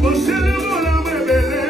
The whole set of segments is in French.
Você levou na minha beleza.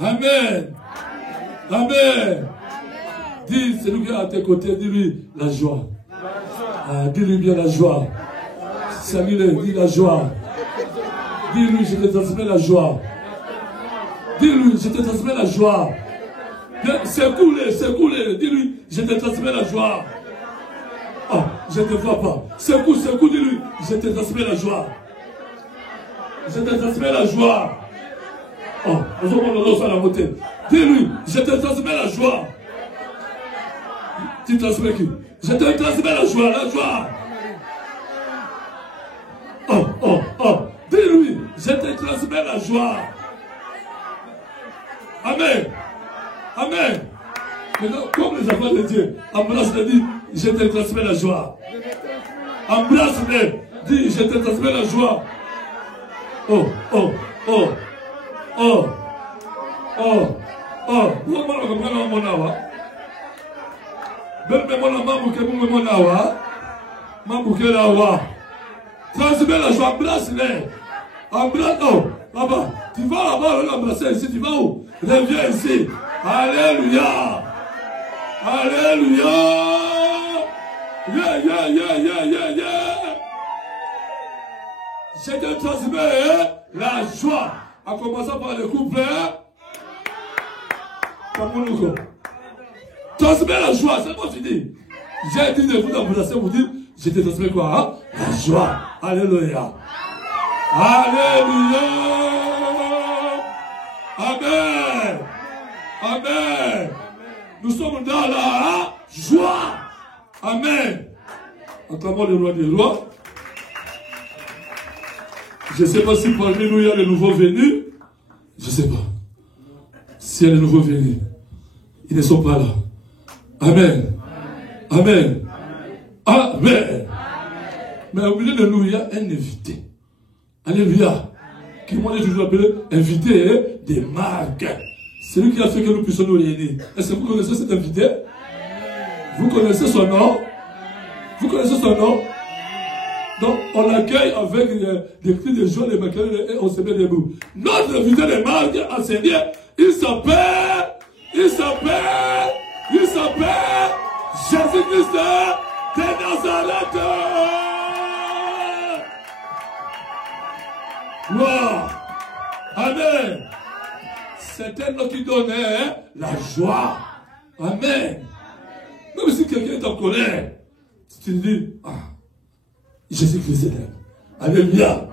Amen. Amen. Dis, celui qui est à tes côtés, dis-lui la joie. Ah, dis-lui bien la joie. Salue-le, dis la joie. Dis-lui, je te transmets la joie. Dis-lui, je te transmets la joie. Secoue-le. Dis-lui, je te transmets la joie. Oh, je ne te vois pas. Secoue, dis-lui, je te transmets la joie. Je te transmets la joie. Oh, dis-lui, je te transmets la joie. Tu transmets qui? Je te transmets la joie, Oh. Dis-lui, je te transmets la joie. Amen. Amen. Maintenant, comme les enfants de Dieu, embrasse-les, dis, je te transmets la joie. Embrasse-les, dis, je te transmets la joie. Oh. Transmets la joie, embrasse-les. Embrasse, oh, là-bas. Tu vas là-bas, l'embrasser ici, tu vas où? Reviens ici. Alléluia. Alléluia. Yeah. Je te transmets la joie. En commençant par le couple. Transmets la joie, c'est moi fini. J'ai dit de vous embrasser pour dire, je te transmets quoi? Hein? La joie. Alléluia. Alléluia. Amen. Amen. Nous sommes dans la joie. Amen. Acclamons le roi des rois. Je ne sais pas si parmi nous il y a les nouveaux venus. Je ne sais pas. S'il y a les nouveaux venus, ils ne sont pas là. Amen. Amen. Amen. Mais au milieu de nous, il y a un invité. Alléluia. Qui m'ont toujours appelé invité des marques. C'est lui qui a fait que nous puissions nous réunir. Est-ce que vous connaissez cet invité? Vous connaissez son nom? Vous connaissez son nom? Donc, on l'accueille avec des cris de joie, des maquillettes et on se met debout. Notre invité des marques a enseigné, il s'appelle Jésus-Christ de Nazareth. Wow. Amen. C'est un nom qui donne la joie. Amen. Même si quelqu'un est en colère, tu te dis, ah, Jésus-Christ est là. Alléluia.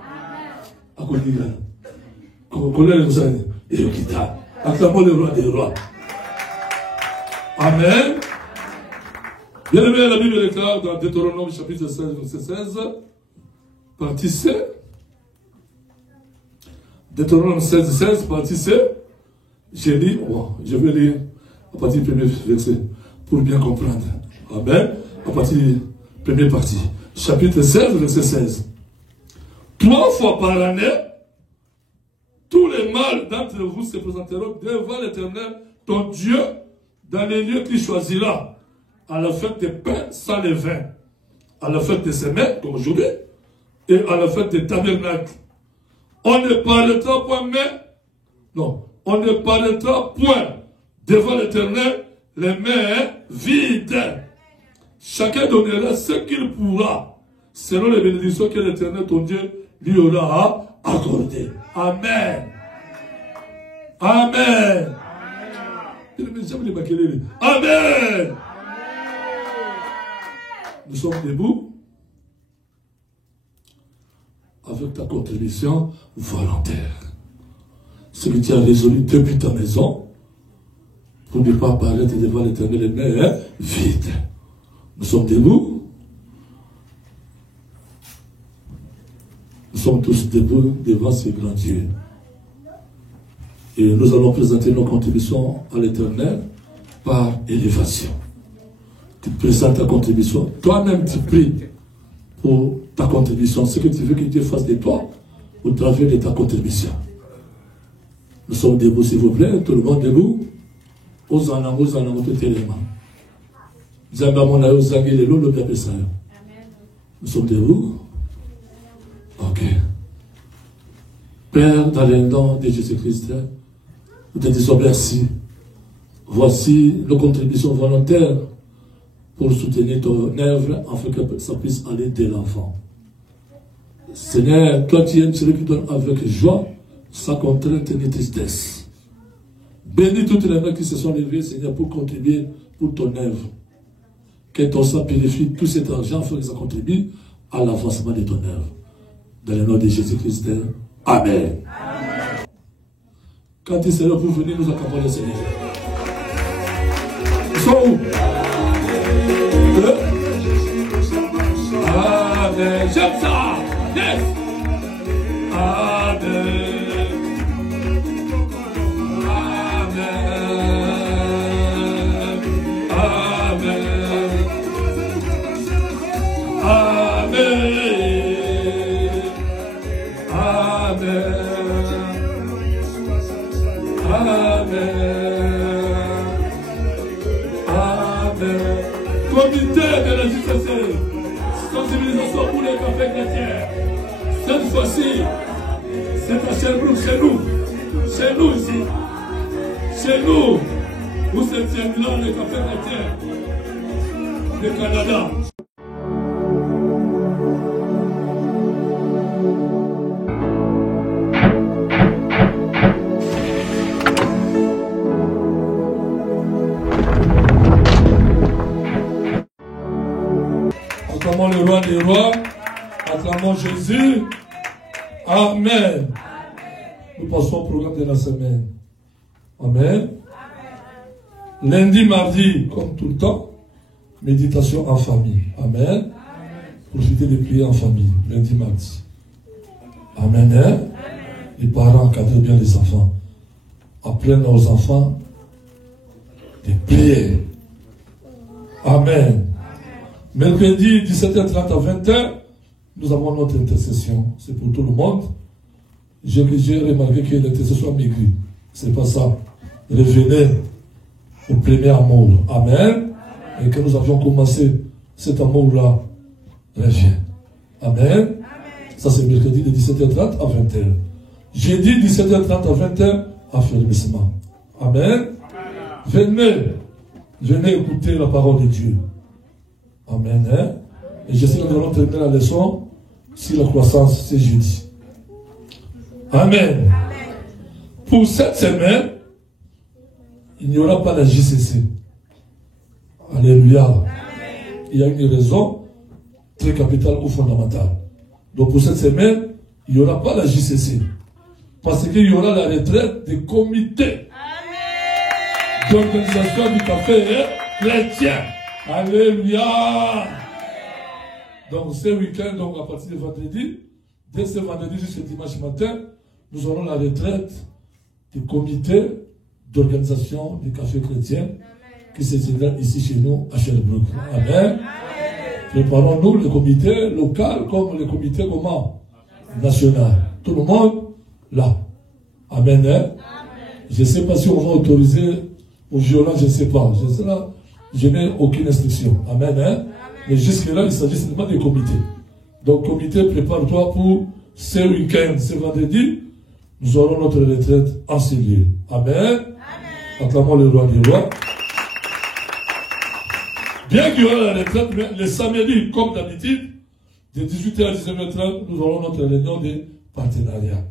Alléluia. Colère nous aide. Et le quitta. Acclamons le roi des rois. Amen. Bien aimé, la Bible déclare dans Deutéronome chapitre 16, verset 16, partie C. Deutéronome 16, 16, partie C. J'ai dit, bon, je vais lire à partir du premier verset pour bien comprendre. Amen. À partir de la première partie. Chapitre 16, verset 16. 3 fois par année, tous les mâles d'entre vous se présenteront devant l'Éternel, ton Dieu, dans les lieux qu'il choisira, à la fête des pains sans levain, à la fête des semaines, comme aujourd'hui, et à la fête des tabernacles. On ne paraîtra point, on ne paraîtra point devant l'Éternel les mains vides. Chacun donnera ce qu'il pourra, selon les bénédictions que l'Éternel, ton Dieu, lui aura accordées. Amen. Amen. Amen. Nous sommes debout avec ta contribution volontaire. Ce que tu as résolu depuis ta maison pour ne pas apparaître devant l'Éternel les mains vides. Nous sommes debout. Nous sommes tous debout devant ce grand Dieu. Et nous allons présenter nos contributions à l'Éternel par élévation. Tu présentes ta contribution. Toi-même, tu pries pour ta contribution. Ce que tu veux que Dieu fasse de toi au travers de ta contribution. Nous sommes debout, s'il vous plaît. Tout le monde debout. Osana, tout élément. Nous sommes debout. Ok. Père, dans le nom de Jésus-Christ, nous te disons merci. Voici nos contributions volontaires pour soutenir ton œuvre afin que ça puisse aller de l'enfant. Seigneur, toi tu es celui qui donne avec joie, sans contrainte ni tristesse. Bénis toutes les mains qui se sont levées, Seigneur, pour contribuer pour ton œuvre. Que ton sang purifie tout cet argent afin que ça contribue à l'avancement de ton œuvre. Dans le nom de Jésus-Christ. Amen. Amen. Quand il sera pour venir, nous acclamons le Seigneur. Ils sont où? Amen. J'aime ça. Yes. Amen. Comité de la justice, sensibilisation pour les cafés chrétiens. Cette fois-ci, c'est à Sherbrooke, chez nous ici. Chez nous, où se tiendront les cafés chrétiens du Canada. Acclamons le roi des rois, acclamons Jésus. Amen. Nous passons au programme de la semaine. Amen. Lundi, mardi, comme tout le temps, méditation en famille. Amen. Profitez de prier en famille, lundi, mardi. Amen. Hein? Les parents encadrent bien les enfants. Apprenez aux enfants de prier. Amen. Mercredi 17h30 à 20h, nous avons notre intercession. C'est pour tout le monde. J'ai remarqué que l'intercession a maigri. C'est pas ça. Revenez au premier amour. Amen. Et que nous avions commencé cet amour-là. Reviens. Amen. Ça c'est mercredi de 17h30 à 20h. Jeudi 17h30 à 20h, affermissement. Amen. Venez écouter la parole de Dieu. Amen. Hein? Et je sais que nous allons terminer la leçon sur la croissance, c'est jeudi. Amen. Pour cette semaine, il n'y aura pas la JCC. Alléluia. Amen. Il y a une raison très capitale ou fondamentale. Donc pour cette semaine, il n'y aura pas la JCC. Parce qu'il y aura la retraite des comités d'organisation du café chrétien. Alléluia. Donc ce week-end, donc à partir de vendredi, dès ce vendredi jusqu'au dimanche matin, nous aurons la retraite des comités d'organisation du café chrétien qui se tiendra ici chez nous à Sherbrooke. Amen. Préparons-nous le comité local comme le comité comment national. Tout le monde là. Amen. Hein? Je ne sais pas si on va autoriser aux violents, je ne sais pas. Je n'ai aucune instruction. Amen. Hein? Mais jusque-là, il s'agit seulement des comités. Donc, comité, prépare-toi pour ce week-end, ce vendredi. Nous aurons notre retraite en ce lieu. Amen. Acclamons le roi des rois. Bien qu'il y aura la retraite, mais le samedi, comme d'habitude, de 18h à 19h30, nous aurons notre réunion de partenariat.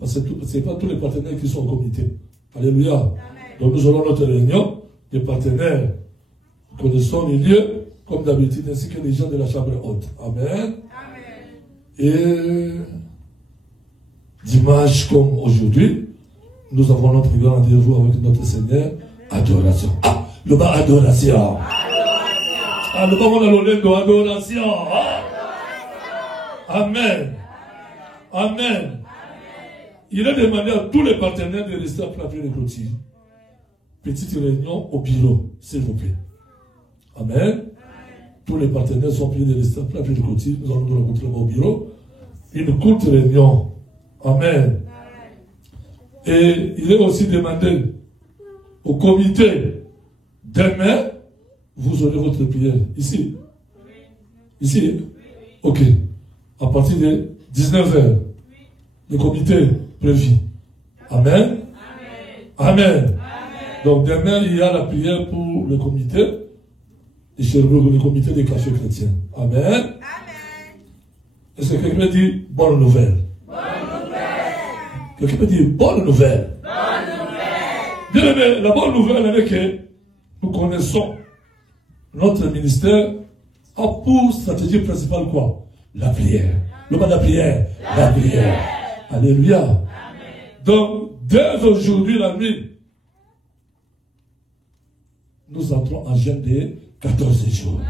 Parce que ce n'est pas tous les partenaires qui sont au comité. Alléluia. Amen. Donc nous aurons notre réunion de partenaires. Nous connaissons les lieux, comme d'habitude, ainsi que les gens de la chambre haute. Amen. Amen. Et dimanche, comme aujourd'hui, nous avons notre grand rendez-vous avec notre Seigneur. Adoration. Ah, le bas adoration. Ah, le bas on a l'olendo, adoration. Amen. Amen. Il a demandé à tous les partenaires de rester à la prière de clôture. Petite réunion au bureau, s'il vous plaît. Amen. Tous les partenaires sont priés de rester à la prière de clôture. Nous allons nous rencontrer au bureau. Une courte réunion. Amen. Et il est aussi demandé au comité, demain, vous aurez votre prière. Ici. Ici. Ok. À partir de 19h. Le comité prévu. Amen. Amen. Donc demain, il y a la prière pour le comité de Sherbrooke, le comité des cafés chrétiens. Amen. Est-ce que quelqu'un dit bonne nouvelle? Bonne nouvelle. Quelqu'un peut dire bonne nouvelle. Bonne nouvelle. Bien aimé, la bonne nouvelle est que nous connaissons notre ministère a pour stratégie principale quoi? La prière. Le pas de la prière. La prière. Alléluia. Amen. Donc, dès aujourd'hui, la nuit, nous entrons en jeûne de 14 jours.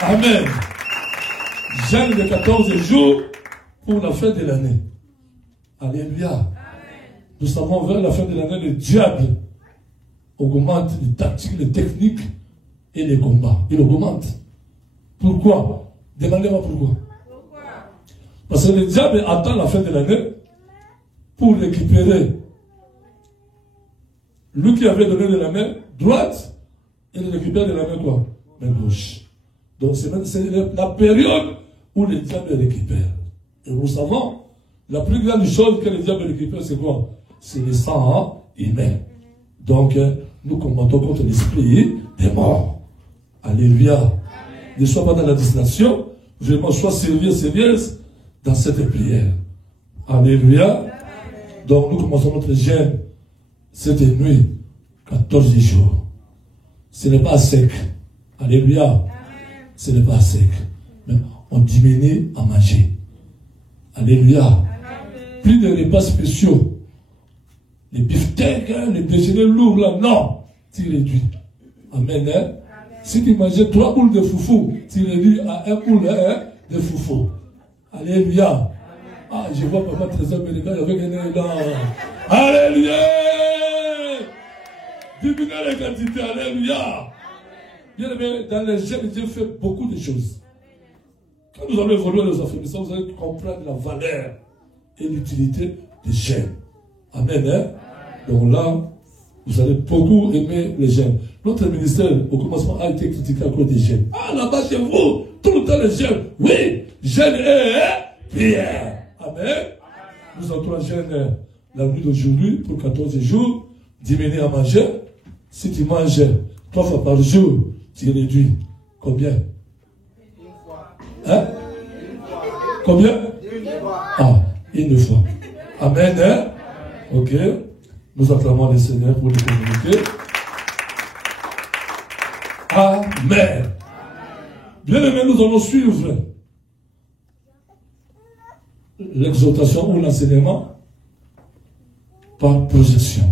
Amen. Jeûne de 14 jours pour la fin de l'année. Alléluia. Amen. Nous savons vers la fin de l'année, le diable augmente les tactiques, les techniques et les combats. Il augmente. Pourquoi? Demandez-moi pourquoi. Parce que le diable attend la fin de l'année pour récupérer lui qui avait donné de la main droite et le récupère de la main quoi? Main gauche. Donc c'est la période où le diable récupère. Et nous savons, la plus grande chose que le diable récupère, c'est quoi? C'est le sang humain. Donc nous combattons contre l'esprit des morts. Alléluia. Ne sois pas dans la distraction, vraiment sois sérieuse dans cette prière. Alléluia. Donc nous commençons notre jeûne cette nuit, 14 jours. Ce n'est pas sec. Alléluia. Ce n'est pas sec. Mais on diminue à manger. Alléluia. Plus de repas spéciaux. Les beefsteaks, les déjeuners lourds là, non. Tu réduis. Amen. Hein? Si tu mangeais 3 boules de foufou, tu réduis à 1 boule de foufou. Alléluia. Ah, je vois papa Trésor Bénégal avec un œil là. Alléluia. Diminuez les quantités. Alléluia. Bien aimé, dans les jeûnes, Dieu fait beaucoup de choses. Quand nous allons évoluer nos affirmations, vous allez comprendre la valeur et l'utilité des jeûnes. Amen. Hein? Donc là, vous allez beaucoup aimer les jeûnes. Notre ministère, au commencement, a été critiqué à cause des jeûnes. Ah, là-bas chez vous, tout le temps les jeûnes. Oui, jeûne et prière. Amen. Nous entrons en jeûne la nuit d'aujourd'hui pour 14 jours. Diminuer à manger. Si tu manges 3 fois par jour, tu réduis. Combien? Une fois. Hein? Une fois. Combien? Une fois. Ah, une fois. Amen. Hein? Ok. Nous acclamons le Seigneur pour les communiquer. Amen. Bien aimé, nous allons suivre l'exhortation ou l'enseignement par projection.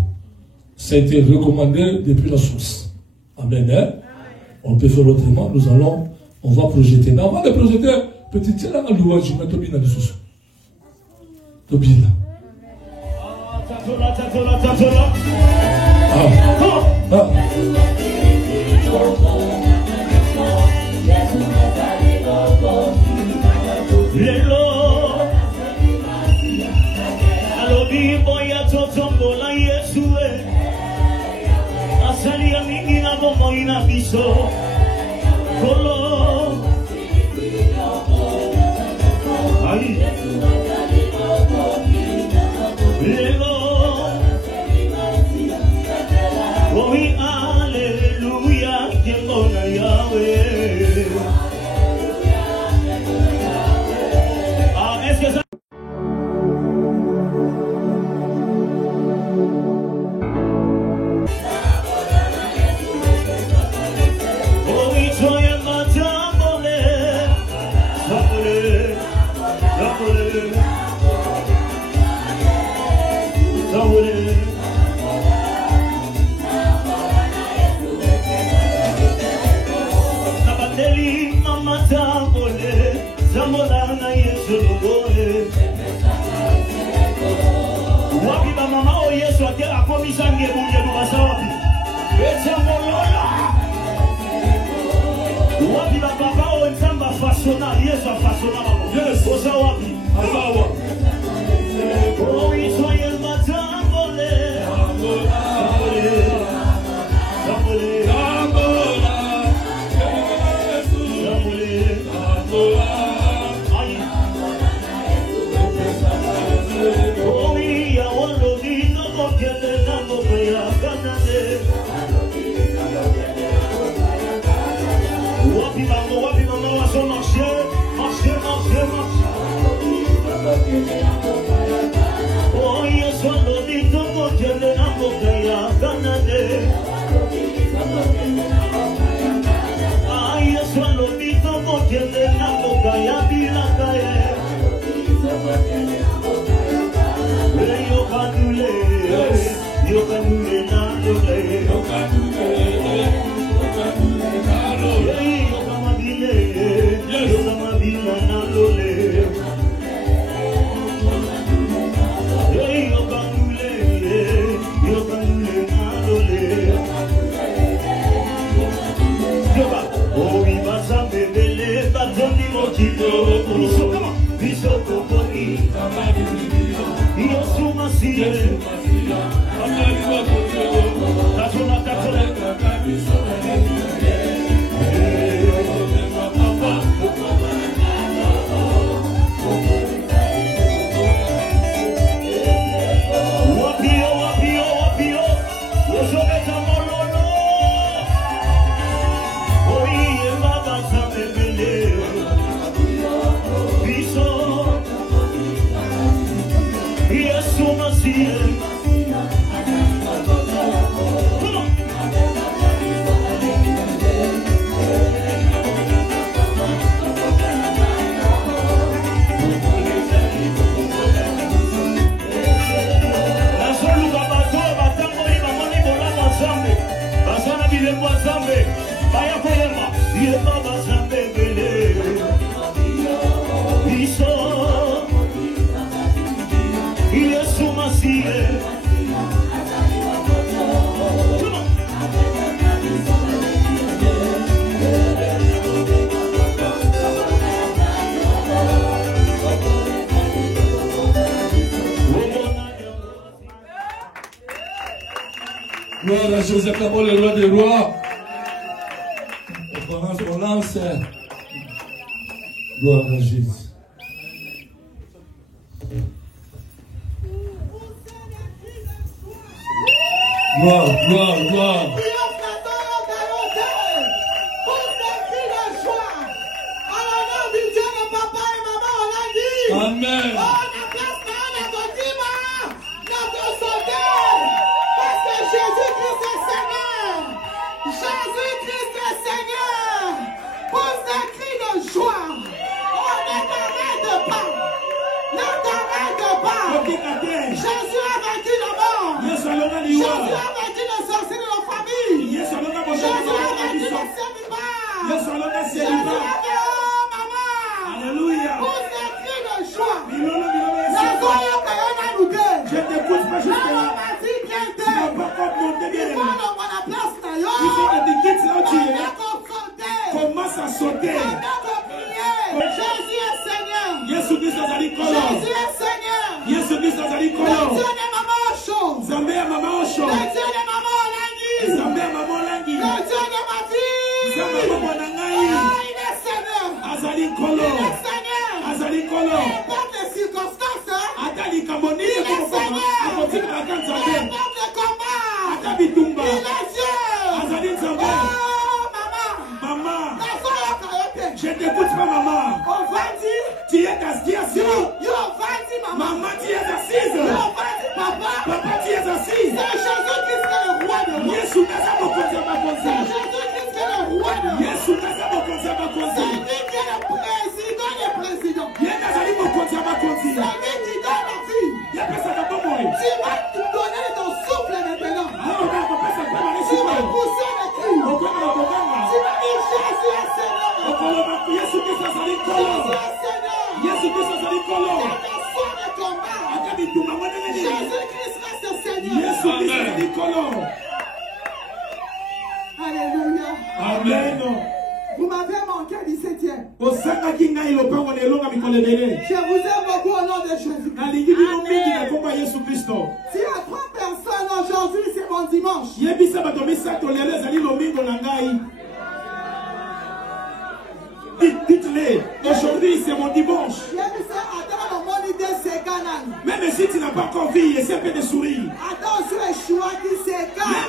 Ça a été recommandé depuis la source. Amen. Hein? On peut faire autrement. On va projeter. Mais avant de projeter, petit tiens là, louange, je mets Tobina de sous. Tobina. Gloire à Jésus, acclamons le roi des rois. On lance. Gloire à Jésus. Gloire, gloire, gloire. Amen. Jésus a vaincu les sorciers de la famille. Jésus a vaincu le célibat. Alléluia. Vous écrivez le choix. Je t'écoute pas jusqu'à là. Tu n'as pas compris bien. Il faut que tu quittes là où tu es. Commence à sauter. Jésus est Seigneur. Jésus Christ est Seigneur. Jésus Christ est Dieu n'est maman au chaud. Zambé à maman au chaud. Dieu n'est maman au langui. Zambé à maman langui. Dieu n'est ma vie. Zambé à maman nangai. Il est Seigneur. Azali kolo. Il est Seigneur. Azali kolo. N'importe les circonstances. Atali kamboni. Il est Seigneur. Akotika akan Zambé. N'importe les combats. Atabi tumba. Il est Dieu. Azali Zambé. Maman. Je t'écoute pas maman. On va dire. Tu es assise. Yo, va dire maman. Maman, tu es assise. Yo, va dire papa. Papa, tu es assise. C'est Jésus-Christ qui est le roi de roi. Yesu nasa mokonzi makonzi. C'est Jésus-Christ qui est le roi de roi. Yesu nasa mokonzi makonzi. C'est lui qui est le président des présidents. Yena zali mokonzi makonzi. C'est lui qui donne la vie. Ya pesa na bomo. Tu vas te donner ton souffle maintenant. Alors on va pesa kwa mani Tu vas sipo. pousser le cri. Okona na bogama. Tu vas dire Jésus est Seigneur. Okolo ba Yesu Kristo zali kolo. Jésus est Seigneur. Yesu Kristo zali kolo. C'est un soin de combat. Akabi tuma mwana nini. Jésus-Christ reste Seigneur. Yesu Kristo zali kolo. Alléluia. Amen. Vous m'avez manqué 17e. Osaka kinga ilopango nelonga mikole bele. Je vous aime beaucoup au nom de Jésus. Na lingi bino mingi na komba Yesu Kristo. S'il y a 3 personnes aujourd'hui, c'est mon dimanche. Yebisa bato misato lelo ezali lomingo na ngai. Dites-le, aujourd'hui c'est mon dimanche. Même si tu n'as pas encore vu, essaie un peu de sourire.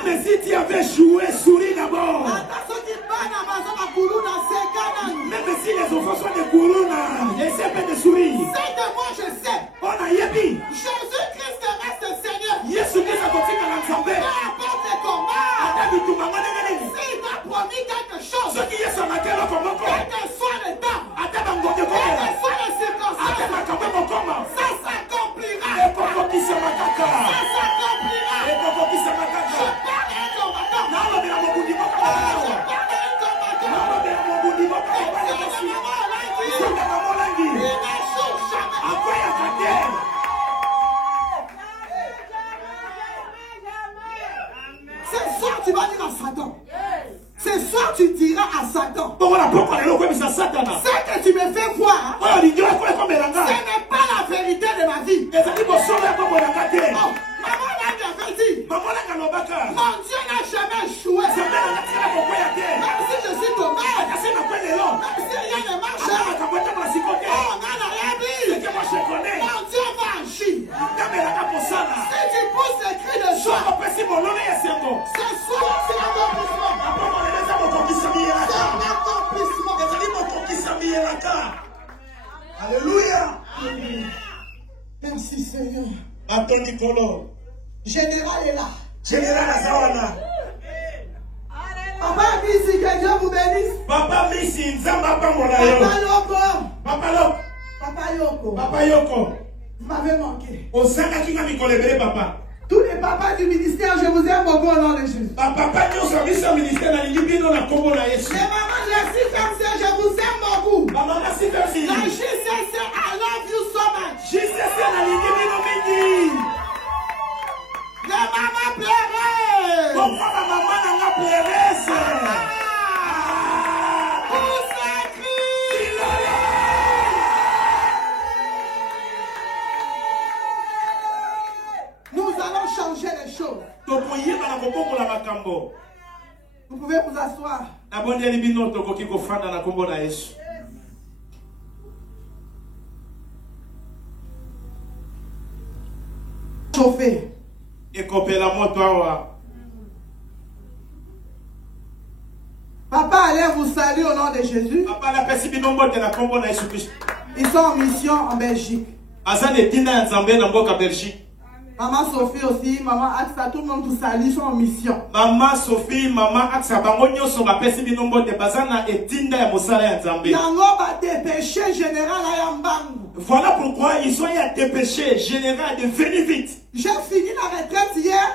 Même si tu avais joué, souris d'abord. Même si les enfants sont des couronnes, essaie un peu de sourire. Je sais. On a yebi. Jésus-Christ reste Seigneur. Yesu Christ a continué à l'ensemble. Peu importe les combats. S'il t'a promis quelque chose, Ce qui est sur la terre, comment quel que soit le temps, quelles que soient les circonstances, ça s'accomplira. Ça s'accomplira. Je parle à un combattant. Je parle à un combattant. Il n'échoue jamais. Ce soir, tu vas dire à Satan. Ce soir, tu diras à Satan. Ce que tu me fais voir, ce n'est pas la vérité de ma vie. Oh, maman l'a dit. Mon Dieu n'a jamais échoué. Même si je suis tombé, même si rien ne marche, oh, on n'a rien dit. Mon Dieu va agir. Si tu pousses le cri de joie, ce soir, c'est l'accomplissement. Alléluia. Merci Seigneur. Anthony Kolo. Général est là. Général Azawana. Papa Missi, que Dieu vous bénisse. Papa Missi, Nzamba Pamola. Papa Yoko. Papa Lop. Papa Yoko. Papa Yoko. Vous m'avez manqué. Osaka Kinga Mikolebele papa. Tous les papas du ministère, je vous aime beaucoup au nom de Jésus. Papa Nyo service au ministère na lingi bino na kombo na Yesu. Les mamans de la CFC, je vous aime beaucoup. Maman na CFC. La JCC, I love you so much. JCC na lingi bino mingi. Les mamans pleurent. Pourquoi ma maman n'a pas pleuré? Pour ce cri. Nous allons changer les choses. Vous pouvez vous asseoir. Chauffer. Papa allait vous saluer au nom de Jésus. Ils sont en mission en Belgique. Maman Sophie aussi, maman Aksa, tout le monde vous salue, ils sont en mission. Maman Sophie, maman Aksa, bangonyo so bapesi binombo de bazana etinda ya mosala ya Nzambe. Yango ba dépêché général Ayambangu. Voilà pourquoi ils sont à dépêcher, général, de venir vite. J'ai fini la retraite hier.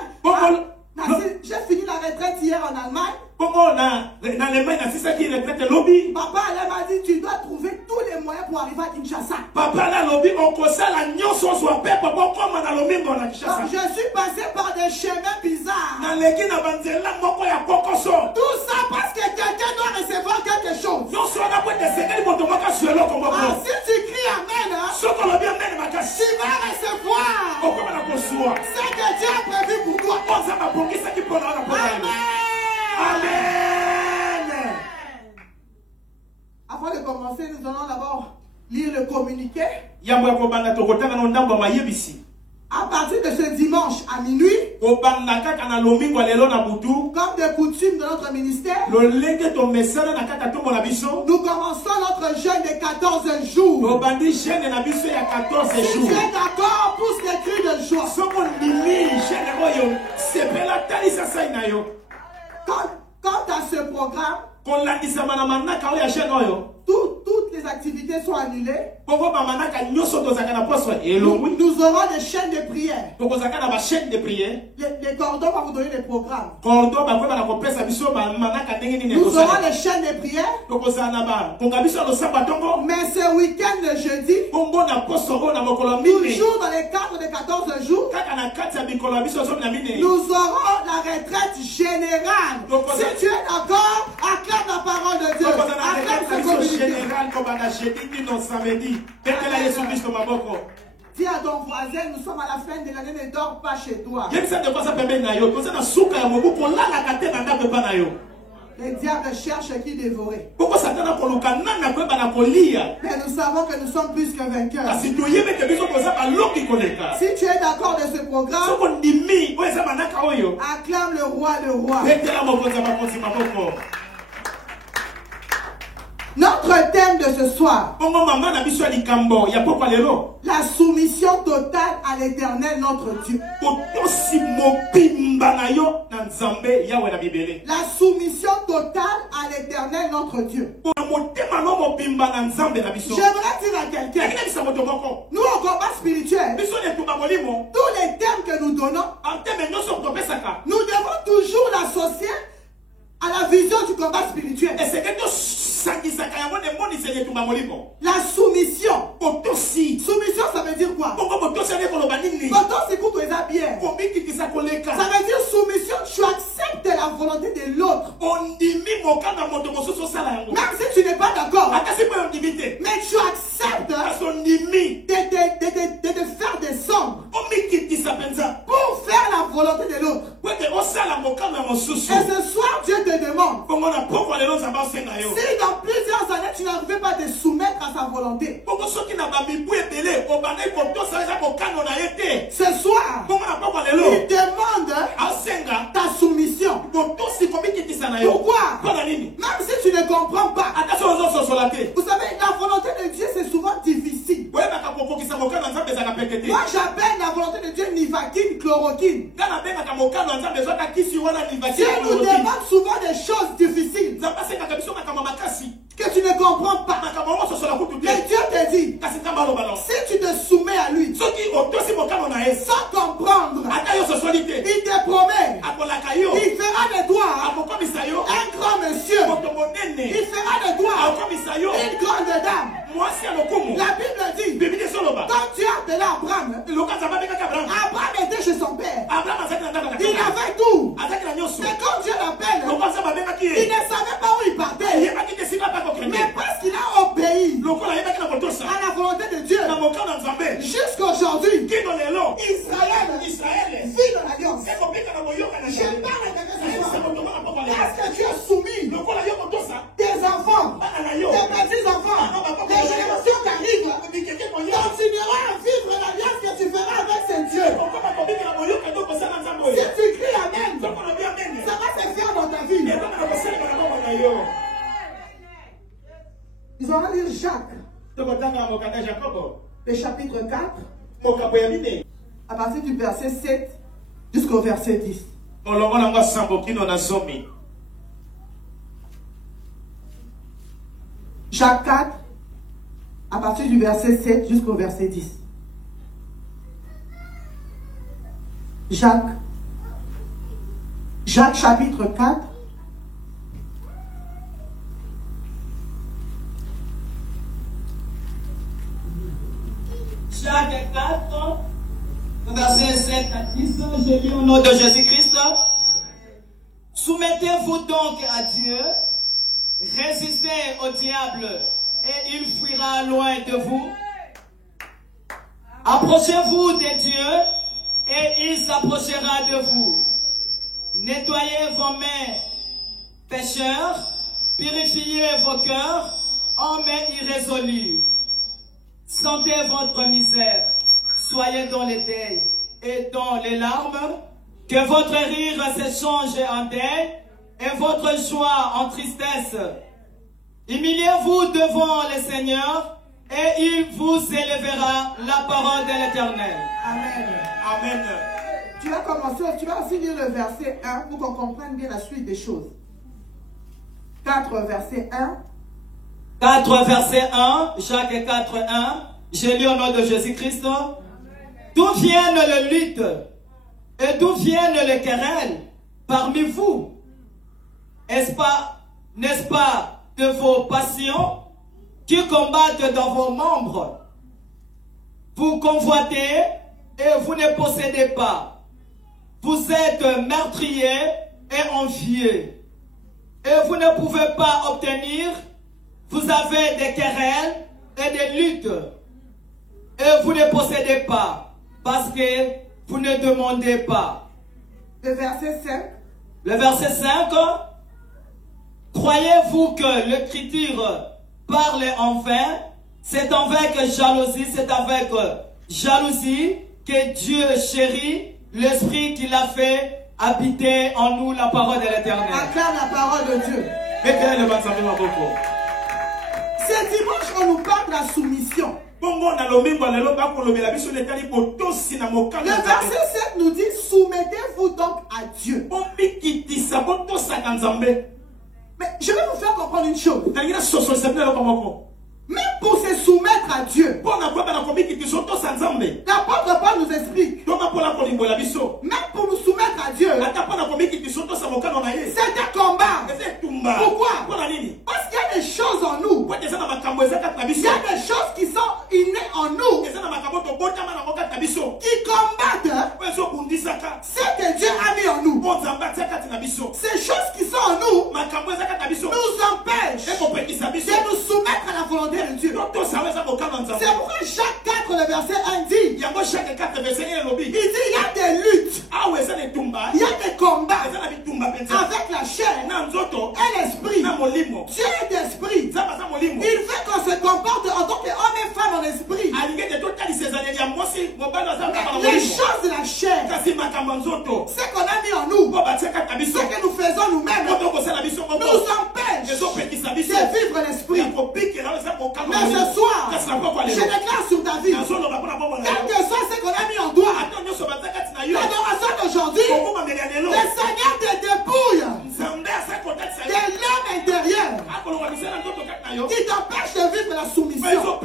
J'ai fini la retraite hier en Allemagne. Comment on a dans l'Allemagne, c'est ça qui retraite le lobby. Papa, elle m'a dit, tu dois trouver tous les moyens pour arriver à Kinshasa. Papa, là, lobby, on conseille la nyonso soit paix, papa, comme on a le même dans la Kinshasa. Donc, je suis passé par des chemins bizarres. Dans l'église, on va dire, là, moi, il y a cocoson. Tout ça parce que quelqu'un doit recevoir quelque chose. Non, si on a pas de secret, on doit pas se l'eau comme ça. Si tu cries Amen, hein, ce qu'on a bien amen, ma casse. tu vas recevoir. Oh, comment on a reçu. C'est que Dieu a prévu pour toi. Oh, ça m'a pour qui ça qui prend dans la parole. Amen. Avant de commencer, nous allons d'abord lire le communiqué. À partir de ce dimanche à minuit, comme de coutume de notre ministère, nous commençons notre jeûne de 14 jours. Si tu es d'accord, pousse des cris de joie. Quant à ce programme, toutes les activités sont annulées. Nous aurons des chaînes de prière. Les cordons vont vous donner des programmes. Nous aurons des chaînes de prière. Mais ce week-end de jeudi, toujours dans les cadres de 14 jours, nous aurons la retraite générale. Si tu es d'accord, acclame la parole de Dieu. Acclame ce communiqué. Dis à ton voisin, nous sommes à la fin de l'année, ne dors pas chez toi. Le diable cherche qui dévorer. Mais nous savons que nous sommes plus que vainqueurs. Si tu es d'accord de ce programme, acclame le roi, le roi. Notre thème de ce soir, la soumission totale à l'Éternel notre Dieu. La soumission totale à l'Éternel notre Dieu. J'aimerais dire à quelqu'un, nous au combat spirituel, tous les thèmes que nous donnons, nous devons toujours l'associer à la vision du combat spirituel. La soumission. Soumission, ça veut dire quoi? Ça veut dire soumission, tu acceptes la volonté de l'autre. Même si tu n'es pas d'accord, mais tu acceptes de te faire descendre pour faire la volonté de l'autre. Et ce soir, Dieu te demande, si dans plusieurs années tu n'arrivais pas à te soumettre à sa volonté, ce soir, il demande ta soumission. Pourquoi? Même si tu ne comprends pas. Vous savez, la volonté de Dieu c'est souvent difficile. Moi j'appelle la volonté de Dieu nivaquine, chloroquine. Dieu nous demande souvent des choses difficiles que tu ne comprends pas. Mais Dieu te dit, si tu te soumets à lui sans comprendre, il te promet, il fera de toi un grand monsieur, il fera de toi une grande dame. La Bible dit, quand Dieu a appelé Abraham, Abraham était chez son père, il avait tout. Mais quand Dieu l'appelle, il ne savait pas où il partait. Mais parce qu'il a obéi à la volonté de Dieu, jusqu'aujourd'hui, Israël vit dans l'alliance. Je parle de ce soir. Est-ce que tu es soumis? Tes enfants, tes petits-enfants, les générations qui arrivent continueront à vivre l'alliance que tu feras avec ce Dieu. Si tu cries Amen, ça va se faire dans ta vie. Nous allons lire Jacques, le chapitre 4, à partir du verset 7 jusqu'au verset 10. Jacques 4, à partir du verset 7 jusqu'au verset 10. Jacques chapitre 4. Jacques 4, verset 7 à 10, je lis au nom de Jésus-Christ. Soumettez-vous donc à Dieu, résistez au diable et il fuira loin de vous. Approchez-vous de Dieu et il s'approchera de vous. Nettoyez vos mains, pécheurs, purifiez vos cœurs, hommes irrésolus. Sentez votre misère, soyez dans les deuils et dans les larmes, que votre rire s'échange en deuil et votre joie en tristesse. Humiliez-vous devant le Seigneur et il vous élèvera la parole de l'Éternel. Amen. Amen. Tu vas commencer, tu vas aussi lire le verset 1 pour qu'on comprenne bien la suite des choses. 4 verset 1. 4 verset 1, Jacques 4, 1. Je lis au nom de Jésus-Christ. D'où viennent les luttes et d'où viennent les querelles parmi vous? N'est-ce pas de vos passions qui combattent dans vos membres? Vous convoitez et vous ne possédez pas. Vous êtes meurtriers et envieux. Et vous ne pouvez pas obtenir. Vous avez des querelles et des luttes. Et vous ne possédez pas. Parce que vous ne demandez pas. Le verset 5. Le verset 5. Croyez-vous que l'écriture parle en vain? C'est avec jalousie, que Dieu chérit l'esprit qu'il a fait habiter en nous la parole de l'Éternel. Acclame la parole de Dieu. Ce dimanche, on nous parle de la soumission. Le verset 7 nous dit, soumettez-vous donc à Dieu. Mais je vais vous faire comprendre une chose. Même pour se soumettre à Dieu, l'apôtre Paul nous explique. Même pour nous soumettre à Dieu, c'est un combat. Pourquoi? Parce qu'il y a des choses en nous. Il y a des choses qui sont innées en nous, qui combattent ce que Dieu a mis en nous. Ces choses qui sont en nous nous empêchent de nous soumettre à la volonté de Dieu. C'est pourquoi Jacques 4, le verset 1 dit, il dit, il y a des luttes, il y a des combats avec la chair et l'esprit. Dieu est d'esprit. Il veut qu'on se comporte en tant qu'homme et femme en esprit. Les choses de la chair, ce qu'on a mis en nous, ce que nous faisons nous-mêmes, nous empêche de vivre l'esprit. Mais ce soir, je déclare sur ta vie, quel que soit ce qu'on a mis en toi, l'adoration d'aujourd'hui, le Seigneur te dépouille de l'homme intérieur qui t'empêche de vivre la soumission.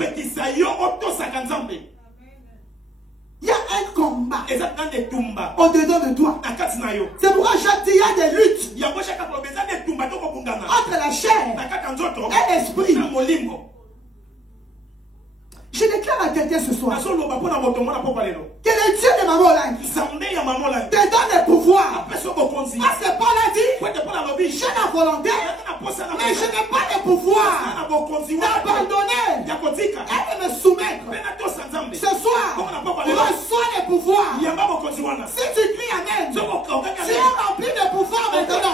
Il y a un combat au-dedans de toi. C'est pourquoi Jacques dit, il y a des luttes entre la chair et l'esprit. Je déclare à quelqu'un ce soir que le Dieu de Maman te donne le pouvoir. Parce que Paul a dit, j'ai la volonté, mais je n'ai pas le pouvoir d'abandonner et de me soumettre. Ce soir, reçois le pouvoir. Si tu cries Amen, tu es rempli de pouvoir maintenant.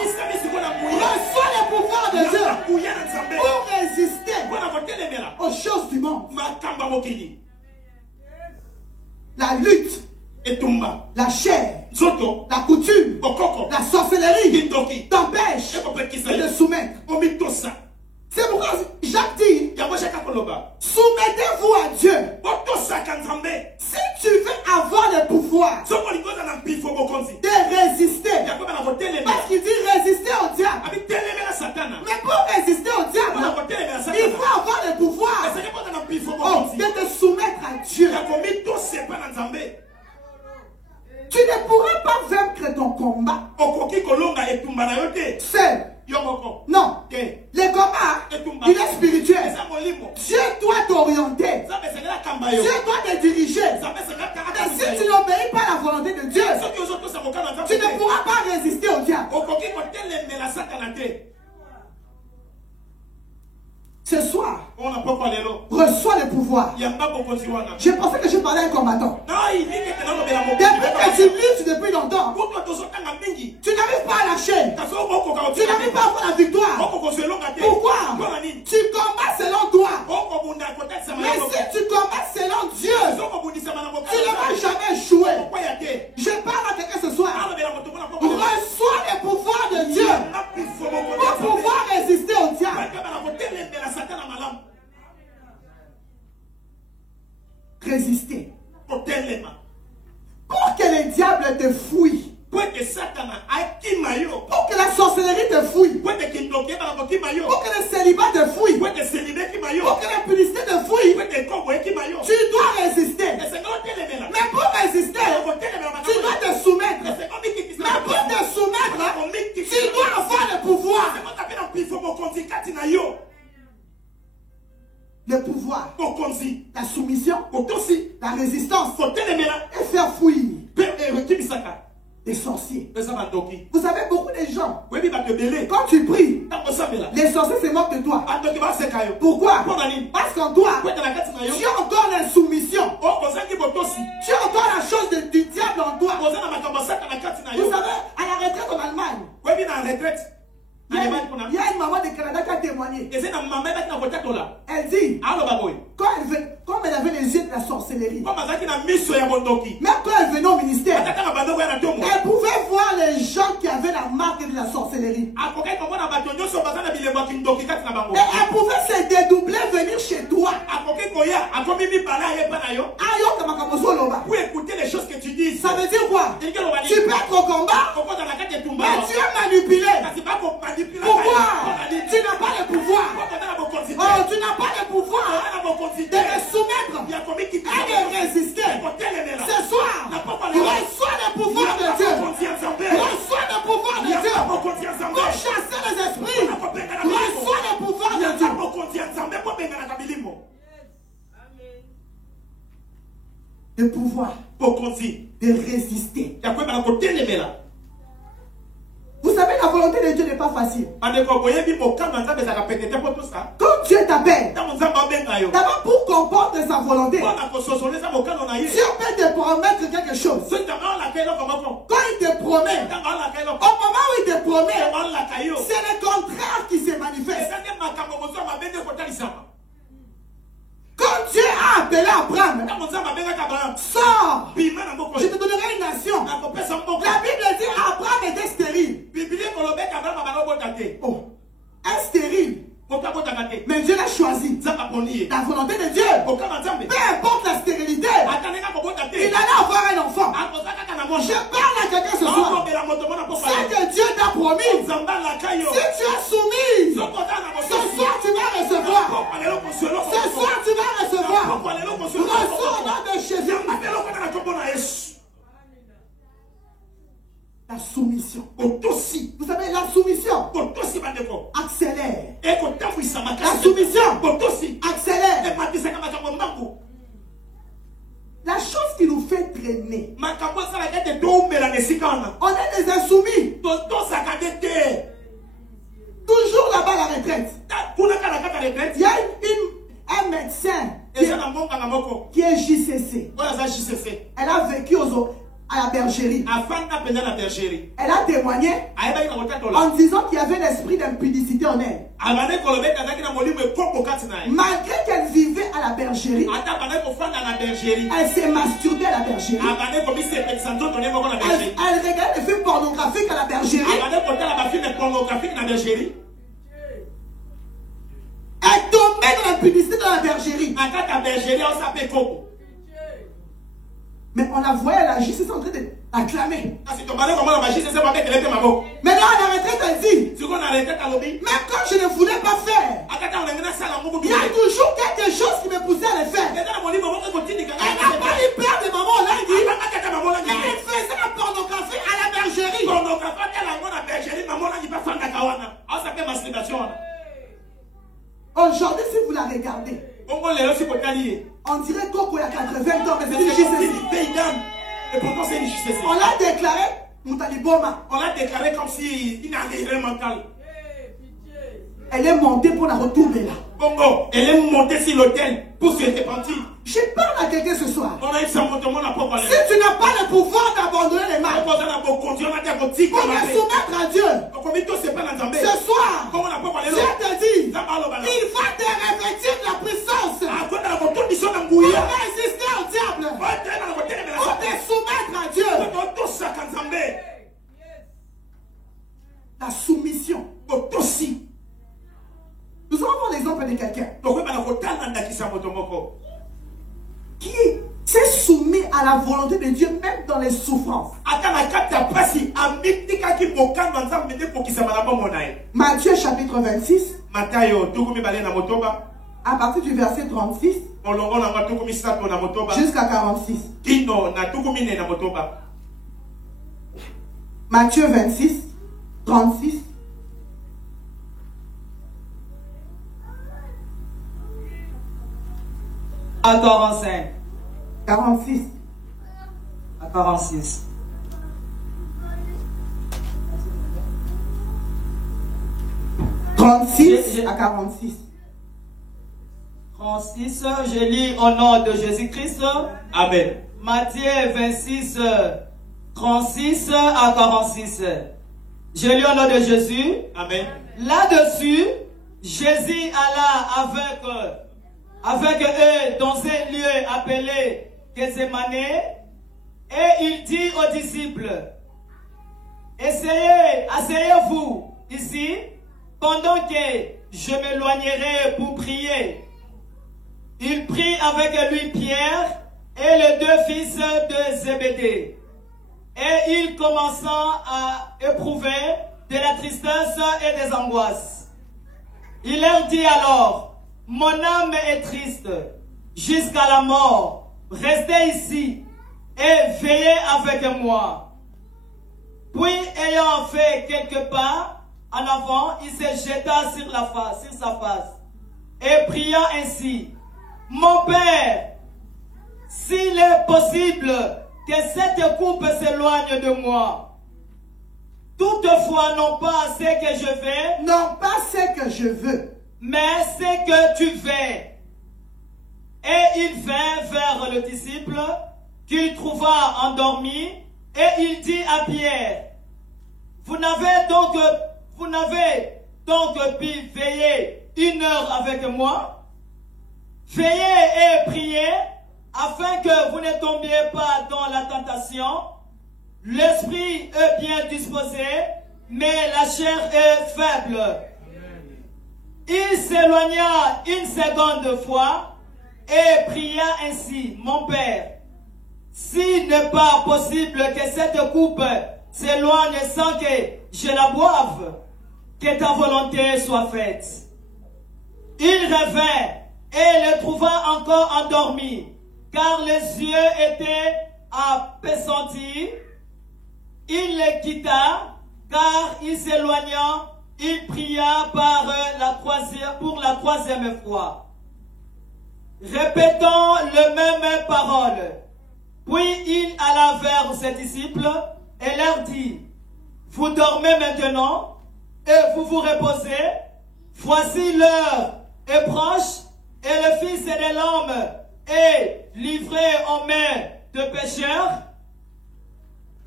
Reçois le pouvoir de Dieu pour résister aux choses du monde. La lutte, la chair, la coutume, la sorcellerie t'empêche de te soumettre. C'est pourquoi Jacques dit, soumettez-vous à Dieu. Si tu veux avoir le pouvoir de résister, parce qu'il dit résister au diable. Mais pour résister au diable, il faut avoir le pouvoir Tu ne pourras pas vaincre ton combat seul. Non. Le combat, il est spirituel. Dieu doit t'orienter. Dieu doit te diriger. Et si tu n'obéis pas à la volonté de Dieu, tu ne pourras pas résister au diable. Ce soir, reçois le pouvoir. Je pensais que je parlais à un combattant. Depuis que tu luttes depuis longtemps, tu n'arrives pas à lâcher. Tu n'arrives pas à avoir la victoire. Pourquoi? Tu combats selon toi. Mais si tu combats selon Dieu, tu ne vas jamais échouer. Je parle à quelqu'un ce soir. Reçois le pouvoir de Dieu pour pouvoir résister au diable. Résister. Pour que le diable te fouille. Pour que la sorcellerie te fouille. Pour que le célibat te fouille. Pour que la publicité te fouille. Tu dois résister. Mais pour résister, tu dois te soumettre. Mais pour te soumettre, tu dois avoir le pouvoir. Le pouvoir, la soumission, la résistance, et faire fouiller les sorciers. Vous savez, beaucoup de gens, quand tu pries, les sorciers se moquent de toi. Pourquoi? Parce qu'en toi, tu as encore la soumission. Tu as encore la chose du diable en toi. Vous savez, à la retraite en Allemagne, il y a une maman de Canada qui a témoigné. Elle dit, comme elle avait les yeux de la sorcellerie, même quand elle venait au ministère, elle pouvait voir les gens qui avaient la marque de la sorcellerie. Et elle pouvait se dédoubler, venir chez toi. Pour écouter les choses que tu dis. Ça veut dire quoi? Tu peux être au combat, mais tu es manipulé. Pourquoi? Tu n'as pas le pouvoir. Oh, tu n'as pas le pouvoir de te soumettre et de résister. Ce soir, reçois le pouvoir de Dieu. Reçois le pouvoir de Dieu pour chasser les esprits. Reçois le pouvoir de Dieu. Le pouvoir de résister. Vous savez, la volonté de Dieu n'est pas facile. Quand Dieu t'appelle, d'abord pour comprendre sa volonté, Dieu peut te promettre quelque chose. Quand il te promet, au moment où il te promet, c'est le contraire qui se manifeste. Quand Dieu a appelé Abraham, sors, je te donnerai une nation. La Bible dit Abraham était stérile. Oh, un stérile. Mais Dieu l'a choisi. La volonté de Dieu, peu importe la stérilité, il allait avoir un enfant. Je parle à quelqu'un ce soir. C'est que Dieu t'a promis. Si tu es soumis, ce soir tu vas recevoir. Ce soir tu vas recevoir. Reçois au nom de Jésus. La soumission. Vous savez, la soumission accélère. La soumission accélère. La chose qui nous fait traîner, on est des insoumis. Toujours là-bas à la retraite, il y a un médecin qui est JCC. Elle a vécu à la bergerie. Elle a témoigné en disant qu'il y avait l'esprit d'impudicité en elle. Malgré qu'elle vivait à la bergerie, elle s'est masturbée à la bergerie. Elle regardait des films pornographiques à la bergerie. Elle tombait dans l'impudicité dans la bergerie. Mais on la voyait à la justice en train d'acclamer. Maintenant, à la retraite, elle dit, même quand je ne voulais pas faire, il y a toujours quelque chose qui me poussait à le faire. Elle n'a pas eu peur de maman lundi. On l'a déclaré Moutaliboma. On l'a déclaré comme s'il n'avait rien mental. Elle est montée pour la retourner là. Bongo, elle est montée sur l'autel pour se repentir. Je parle à quelqu'un ce soir. On a eu ça, mon demande à propos. Si tu n'as pas le pouvoir d'abandonner les mal, pour te soumettre à Dieu, ce soir, Dieu te dit, il va te revêtir de la puissance pour résister au diable, pour te soumettre à Dieu. La soumission. Nous allons voir l'exemple de quelqu'un qui s'est soumis à la volonté de Dieu même dans les souffrances. Matthieu chapitre 26, à partir du verset 36 jusqu'à 46. Matthieu 26, 36. À 45. 46. À 46. À 46. 36, je lis au nom de Jésus-Christ. Amen. Matthieu 26, 36 à 46. Je lis au nom de Jésus. Amen. Là-dessus, Jésus alla avec eux dans un lieu appelé Gethsemane, et il dit aux disciples, asseyez-vous ici pendant que je m'éloignerai pour prier. Il prit avec lui Pierre et les deux fils de Zébédée, et il commença à éprouver de la tristesse et des angoisses. Il leur dit alors, mon âme est triste jusqu'à la mort. Restez ici et veillez avec moi. Puis, ayant fait quelques pas en avant, il se jeta sur sa face et pria ainsi, mon Père, s'il est possible que cette coupe s'éloigne de moi, toutefois non pas ce que je veux, mais ce que tu veux. Et il vint vers le disciple qu'il trouva endormi, et il dit à Pierre, vous n'avez donc pu veiller 1 heure avec moi? Veillez et priez afin que vous ne tombiez pas dans la tentation. L'esprit est bien disposé, mais la chair est faible. Il s'éloigna une seconde fois et pria ainsi, mon Père, s'il n'est pas possible que cette coupe s'éloigne sans que je la boive, que ta volonté soit faite. Il revint et le trouva encore endormi, car les yeux étaient appesantis. Il le quitta, car il s'éloigna. Il pria pour la troisième fois, répétant les mêmes paroles. Puis il alla vers ses disciples et leur dit, vous dormez maintenant et vous vous reposez. Voici l'heure est proche et le Fils de l'homme est livré en main de pécheurs.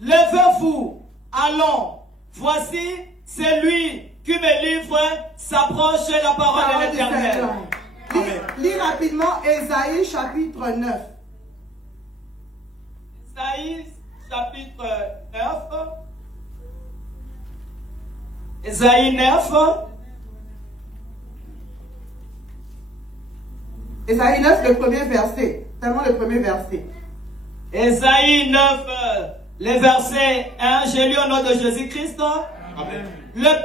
Levez-vous, allons. Voici celui qui me livre s'approche de la parole de l'Éternel. Lis rapidement Ésaïe chapitre 9. Ésaïe chapitre 9. Ésaïe 9. Ésaïe 9, le premier verset. Seulement le premier verset. Ésaïe 9, le verset 1. J'ai lu au nom de Jésus-Christ. Amen. Le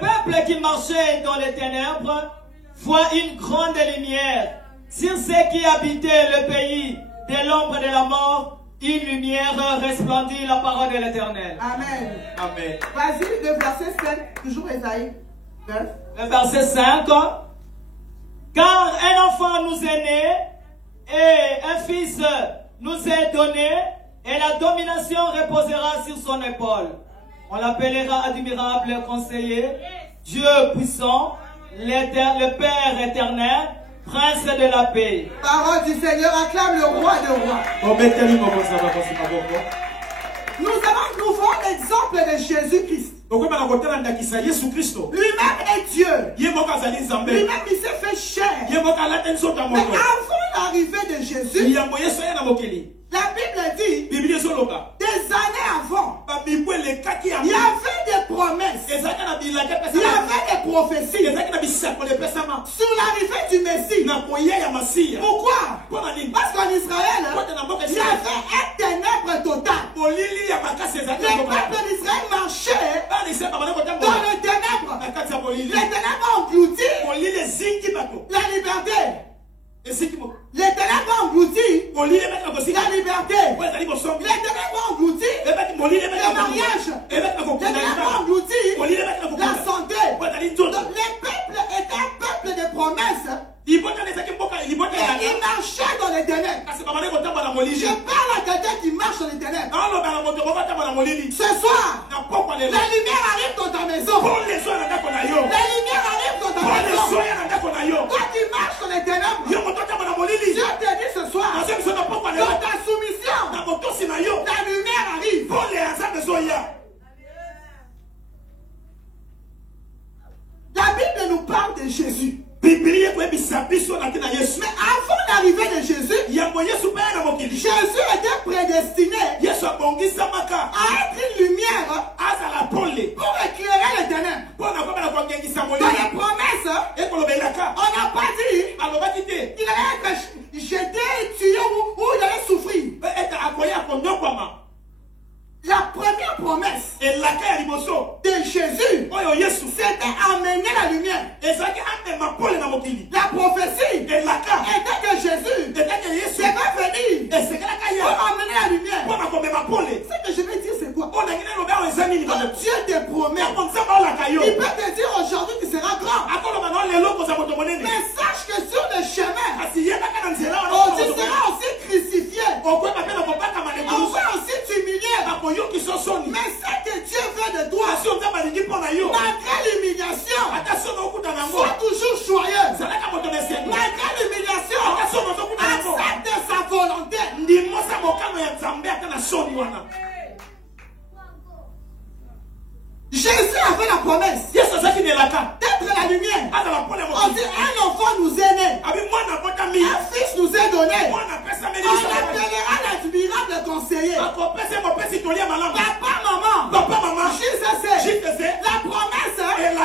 peuple qui marchait dans les ténèbres voit une grande lumière. Sur ceux qui habitaient le pays de l'ombre de la mort, une lumière resplendit, la parole de l'Éternel. Amen. Amen. Vas-y, le verset 5, toujours Ésaïe 9. Le verset 5. Car un enfant nous est né, et un fils nous est donné et la domination reposera sur son épaule. On l'appellera admirable conseiller, Dieu puissant, le Père éternel, Prince de la paix. Parole du Seigneur, acclame le roi de rois. Nous voyons l'exemple de Jésus-Christ. Lui-même est Dieu. Lui-même il s'est fait chair. Mais avant l'arrivée de Jésus, la Bible dit, des années avant, il y avait des promesses, il y avait des prophéties sur l'arrivée du Messie. Pourquoi? Parce qu'en Israël, il y avait un ténèbre total. Le peuple d'Israël marchait dans le ténèbre. Les ténèbres engloutis la liberté. Les ténèbres engloutis la liberté. Les ténèbres engloutis le mariage. Les ténèbres engloutis la santé. Donc les peuples étaient un peuple de promesses. Et ils marchaient dans les ténèbres. Je parle à quelqu'un qui marche dans les ténèbres. Ce soir, la lumière arrive dans ta maison. La lumière arrive dans ta maison. Toi qui marches dans les ténèbres, Dieu te dit ce soir, dans ta soumission, la lumière arrive. La Bible nous parle de Jésus. Mais avant l'arrivée de Jésus, Jésus était prédestiné à être une lumière pour éclairer les ténèbres. Dans les promesses, on n'a pas dit qu'il allait être jeté, tué ou il allait souffrir. La première promesse de Jésus, c'était amener la lumière. La prophétie était que Jésus devait venir pour amener la lumière. Ce que je veux dire, c'est quoi? Quand Dieu te promet, il peut te dire aujourd'hui que tu seras grand. Mais sache que sur le chemin, tu seras aussi crucifié. On va aussi t'humilier. Mais ce que Dieu veut de toi, malgré l'humiliation, sois toujours joyeux. Malgré l'humiliation, accepte sa volonté. Jésus avait la promesse d'être la lumière. On dit un enfant nous est né, un fils nous est donné. On appellera l'admirable conseiller. Papa, maman, Jésus, la promesse est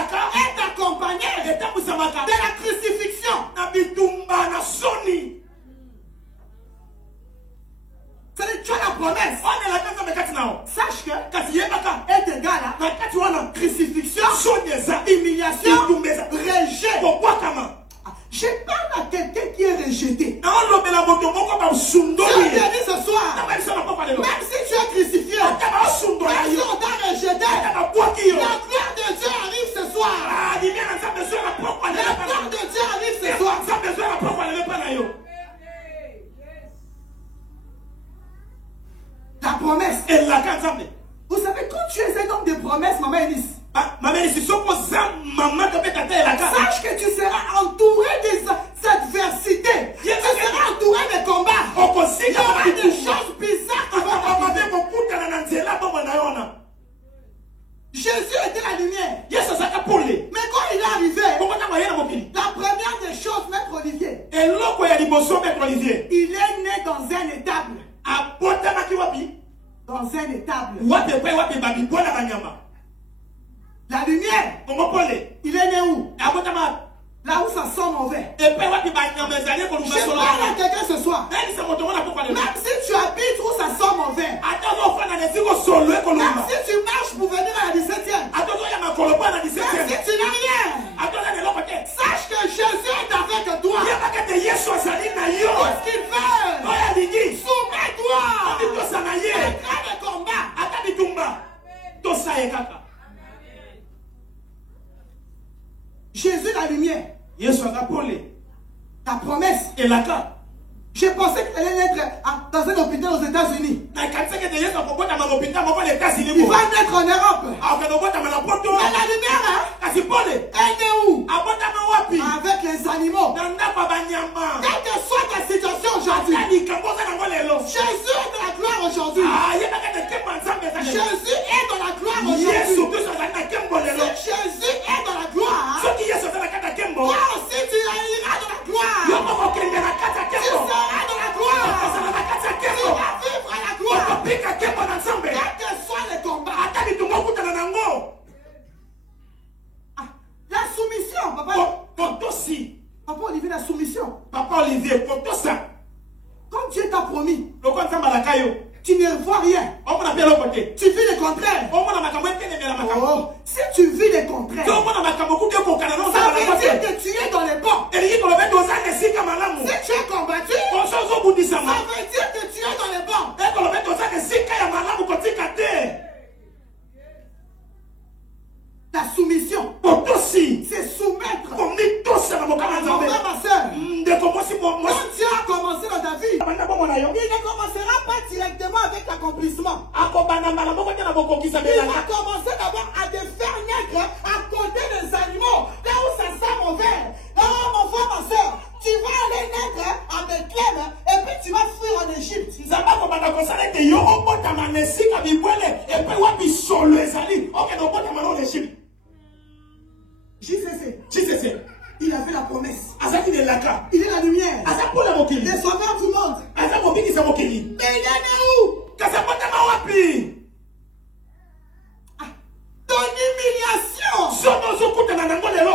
accompagnée de la crucifixion. C'est-à-dire tu as la promesse. Sache que est égal à crucifixion, humiliation, rejet. Je parle à quelqu'un qui est rejeté. Je te dis ce soir, même si tu es crucifié, même si on t'a rejeté, la gloire de Dieu arrive ce soir. La gloire de Dieu arrive ce soir. La promesse. Vous savez, quand tu es un homme de promesse, maman Elis, sache que tu seras entouré des adversités. Tu seras entouré de combats. Il y aura des choses bizarres qui vont t'arriver. Jésus était la lumière. Mais quand il est arrivé, la première des choses, Maître Olivier, il est né dans un étable. Dans un étable. La lumière, il est né où? Là où ça sent mauvais. Je parle à quelqu'un ce soir. Même si tu habites où ça sent mauvais, même si tu marches pour venir à la 17e, même si tu n'as rien, sache que Jésus est avec toi. Qu'est-ce qu'il veut? Soumets-toi. Écran de combat. Jésus la lumière. Ta promesse. Je pensais qu'elle allait naître dans un hôpital aux États-Unis. Il va naître en Europe. Mais la lumière, elle est où? Avec les animaux. Quelle que soit ta situation aujourd'hui, Jésus est dans la gloire aujourd'hui. Jésus est dans la gloire aujourd'hui. Si Jésus est dans la gloire, toi aussi tu iras dans la gloire. Tu seras dans la gloire. Tu vas vivre à la gloire. Quel que soit les combats. La soumission, papa. Papa Olivier, la soumission. Papa Olivier, pour tout ça. Comme Dieu t'a promis, tu ne vois rien. Tu vis le contraire. Oh, si tu vis le contraire, ça veut dire que tu es dans les bons. Si tu es combattu, ça veut dire que tu es dans les bons. La soumission, c'est soumettre. Mon frère, ma soeur, quand Dieu a commencé dans ta vie, il ne commencera pas directement avec l'accomplissement. Il va commencer d'abord à te faire naître à côté des animaux, là où ça sent mauvais. Oh mon frère, ma soeur, tu vas aller naître en Bethléem et puis tu vas fuir en Égypte. JCC. Il a fait la promesse. Il est la lumière. Il est sauveur du monde. Mais il est né où? Ton humiliation.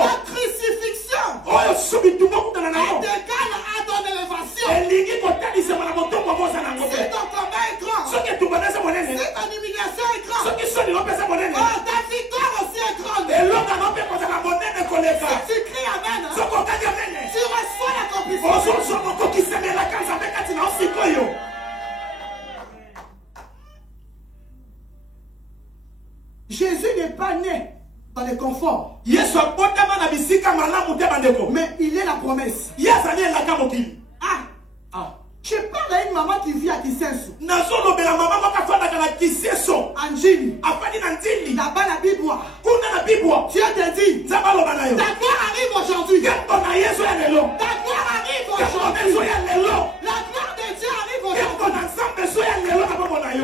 La crucifixion. Est égale à ton élévation. Si ton combat est grand. Si ton humiliation est grande. Oh, ta victoire aussi est grande. Si tu cries amen, tu reçois l'accomplissement. Jésus n'est pas né dans le confort. Mais il est la promesse. Je parle à une maman qui vit à Kisensu. Angili. Là-bas la Bible. Dieu te dit. Ta gloire arrive aujourd'hui. Ta gloire arrive aujourd'hui. La gloire de Dieu arrive aujourd'hui.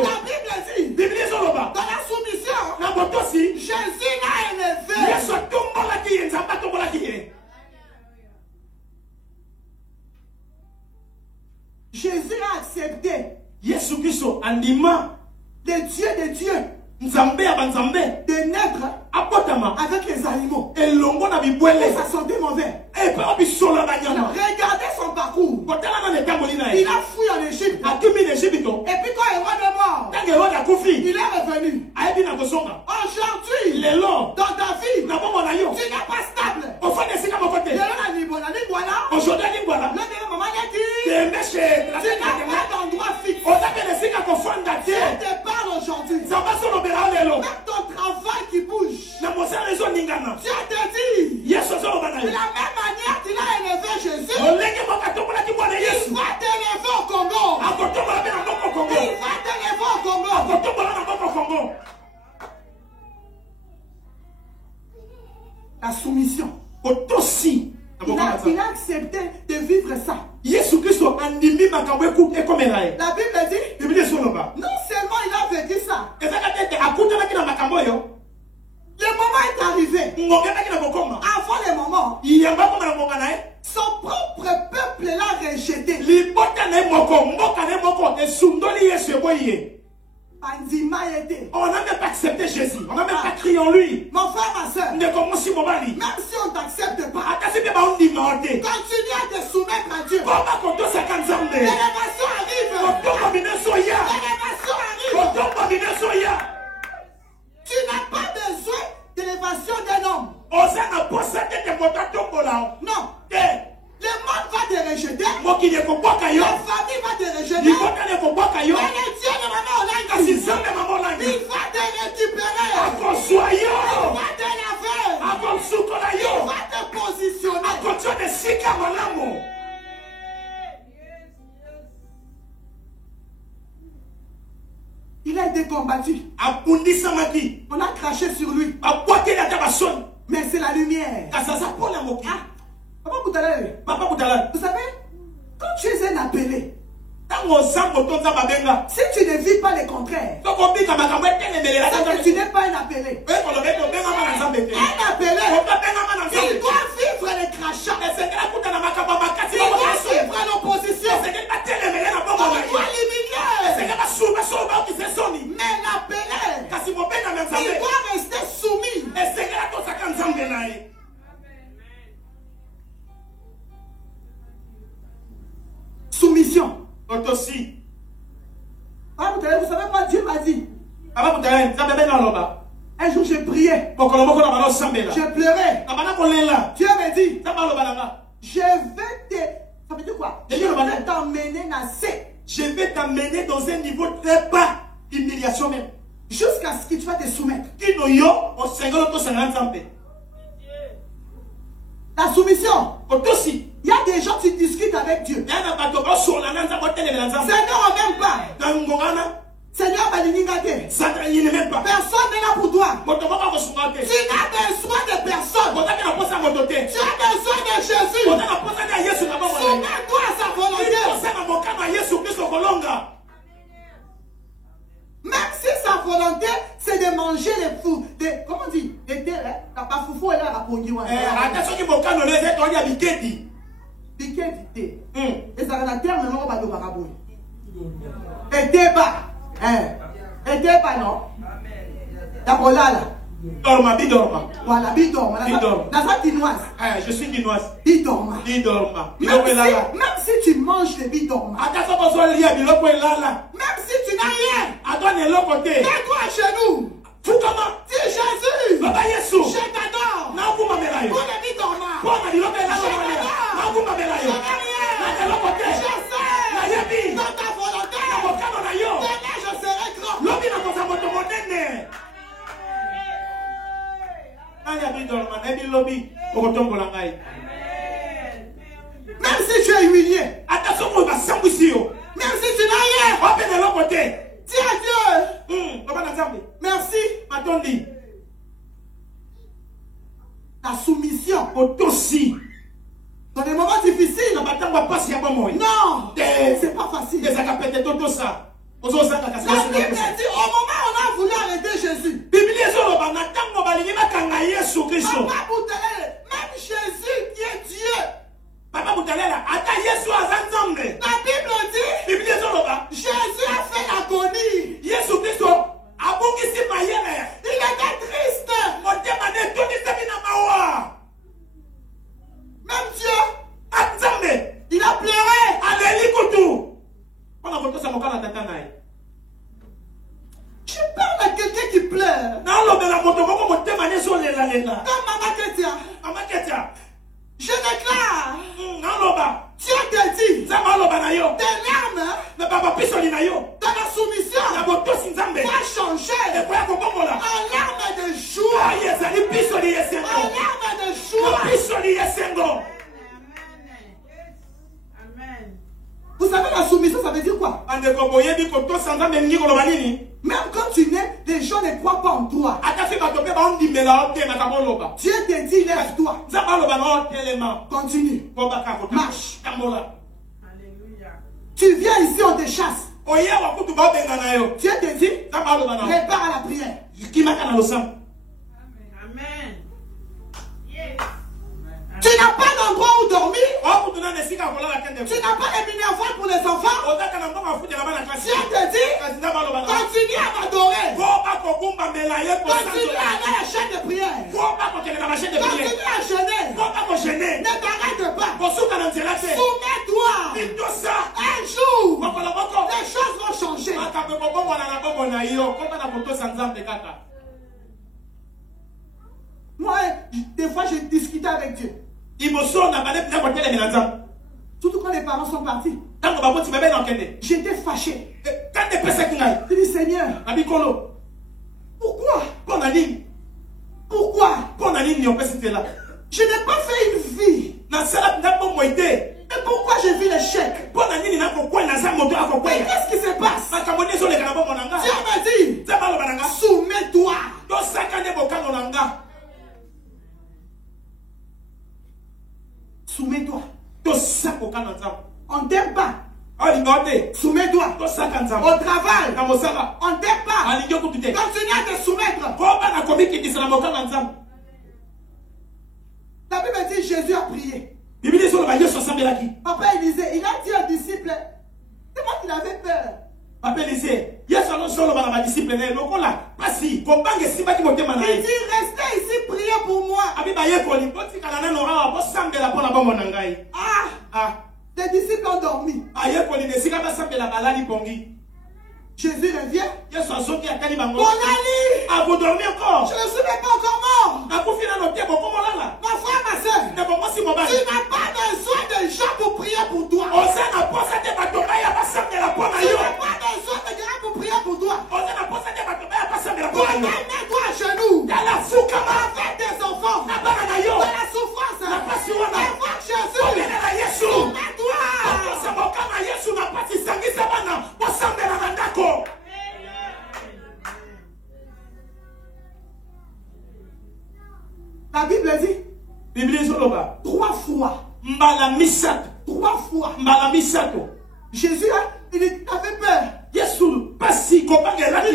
La Bible dit. Dans la soumission. Jésus l'a élevé. Jésus a accepté de Dieu de naître avec les animaux. Et ça sentait mauvais. Regardez son parcours. Il a fui en Égypte. Et puis quand Hérode est mort, il est revenu. Aujourd'hui, dans ta vie, tu n'es pas stable. Tu n'as pas d'endroit fixe. Je te parle aujourd'hui. Même ton travail qui bouge. Dieu te dit, de la même manière qu'il a élevé Jésus, il va t'élever au Congo. Il va t'élever au Congo. La soumission. Il a accepté de vivre ça. La Bible dit, non seulement il a vécu ça, le moment est arrivé. Avant le moment, son propre peuple l'a rejeté. On n'a même pas accepté Jésus. On n'a même pas crié en lui. Mon frère, ma soeur, même si on ne t'accepte pas, continue à te soumettre à Dieu. L'élévation arrive. Tu n'as pas besoin d'élévation d'un homme. Non. Le monde va te rejeter. La famille va te rejeter. Mais le Dieu de maman Olanga, il va te récupérer. Il va te laver. Il va te positionner. été combattu. Abundisamaki. On a craché sur lui. Abouakelatabason. Mais c'est la lumière. Kasasa pona moki. Ah, Papa Boutala. Papa Boutala. Vous savez, quand tu es un appelé, Tango sambo tonza babenga. si tu ne vis pas le contraire, Toko bika makambo etele la c'est que tu n'es pas un appelé. Un appelé, Un appelé, il doit vivre les crachats. Il doit suivre l'opposition. On doit l'éliminer. Mais l'appelé, il doit rester soumis. Soumission. Aussi. Ah, vous savez quoi Dieu m'a dit? Un jour, j'ai prié. Je pleurais. Dieu m'a dit, je vais te... Ça veut dire quoi? Je vais t'emmener dans Je vais t'amener dans un niveau très bas d'humiliation même. jusqu'à ce que tu vas te soumettre. La soumission. Il y a des gens qui discutent avec Dieu. Seigneur, on n'aime pas. Seigneur, personne n'est là pour toi. Tu n'as besoin de personne. Tu as besoin de Jésus. Soumets-toi à sa volonté. Même si sa volonté, c'est de manger les fous. Comment on dit? Les terres, la pafoufou est là, la pongiwa. Biketi. Et ça va la terre, mais on va pas de et débat. Et débat, non? D'abord là. Dorma, bidorma. Voilà, bidorma. Dans sa quinoise. Je suis quinoise. Bidorma. Même si tu manges le bidorma. Même si tu n'as rien. Mets-toi à genoux. Dis Jésus. Je t'adore. Pour le bidorma. Je sais. Dans ta volonté. Demain, je serai grand. Même si tu es humilié. Même si tu n'as rien. Dis à Dieu. Merci. La soumission. Dans des moments difficiles. Non. C'est pas facile. La Bible dit, au moment où on a voulu arrêter Jésus, même Jésus qui est Dieu, la Bible dit, Jésus a fait l'agonie. Il était triste. Même Dieu, il a pleuré. Je parle à quelqu'un qui pleure. Comme Maman Ketia. Je déclare. Dieu te dit. Tes larmes. Dans la soumission. Va changer. En larmes de joie. En larmes de joie. Vous savez, la soumission, ça veut dire quoi? Même quand tu nais, les gens ne croient pas en toi. Dieu te dit, lève-toi. Continue. Marche. Tu viens ici, on te chasse. Dieu te dit, prépare à la prière. Tu n'as pas d'endroit où dormir. Tu n'as pas de minervois pour les enfants. Dieu te dit, continue à m'adorer. Continue à aller à la chaîne de prière. Continue à jeûner. Ne t'arrête pas. Soumets-toi. Un jour, les choses vont changer. Moi, des fois, je discutais avec Dieu. Surtout quand les parents sont partis. J'étais fâché. Je dis, Seigneur, pourquoi? Pourquoi? Je n'ai pas fait une vie. Et pourquoi je vis l'échec. Mais qu'est-ce qui se passe? Dieu m'a dit, soumets-toi. Soumets-toi. On ne t'aime pas. Soumets-toi. Au travail. On ne t'aime pas. Continue à te soumettre. La Bible dit Jésus a prié. Papa il disait, il a dit aux disciples, c'est moi qui l'avais peur. Papa disait, il dit restez ici, priez pour moi. Les disciples ont dormi. Jésus revient. On a dit, à vous dormir encore. Je ne suis même pas encore mort. Ma frère, ma soeur, tu n'as pas besoin de gens pour prier pour toi. Tu n'as pas besoin de gens pour prier pour toi. Toi-même, mets-toi à genoux. Avec des enfants. Dans la souffrance. Va voir Jésus. Soumets-toi. La Bible dit 3 fois. 3 fois. Jésus il avait peur. Il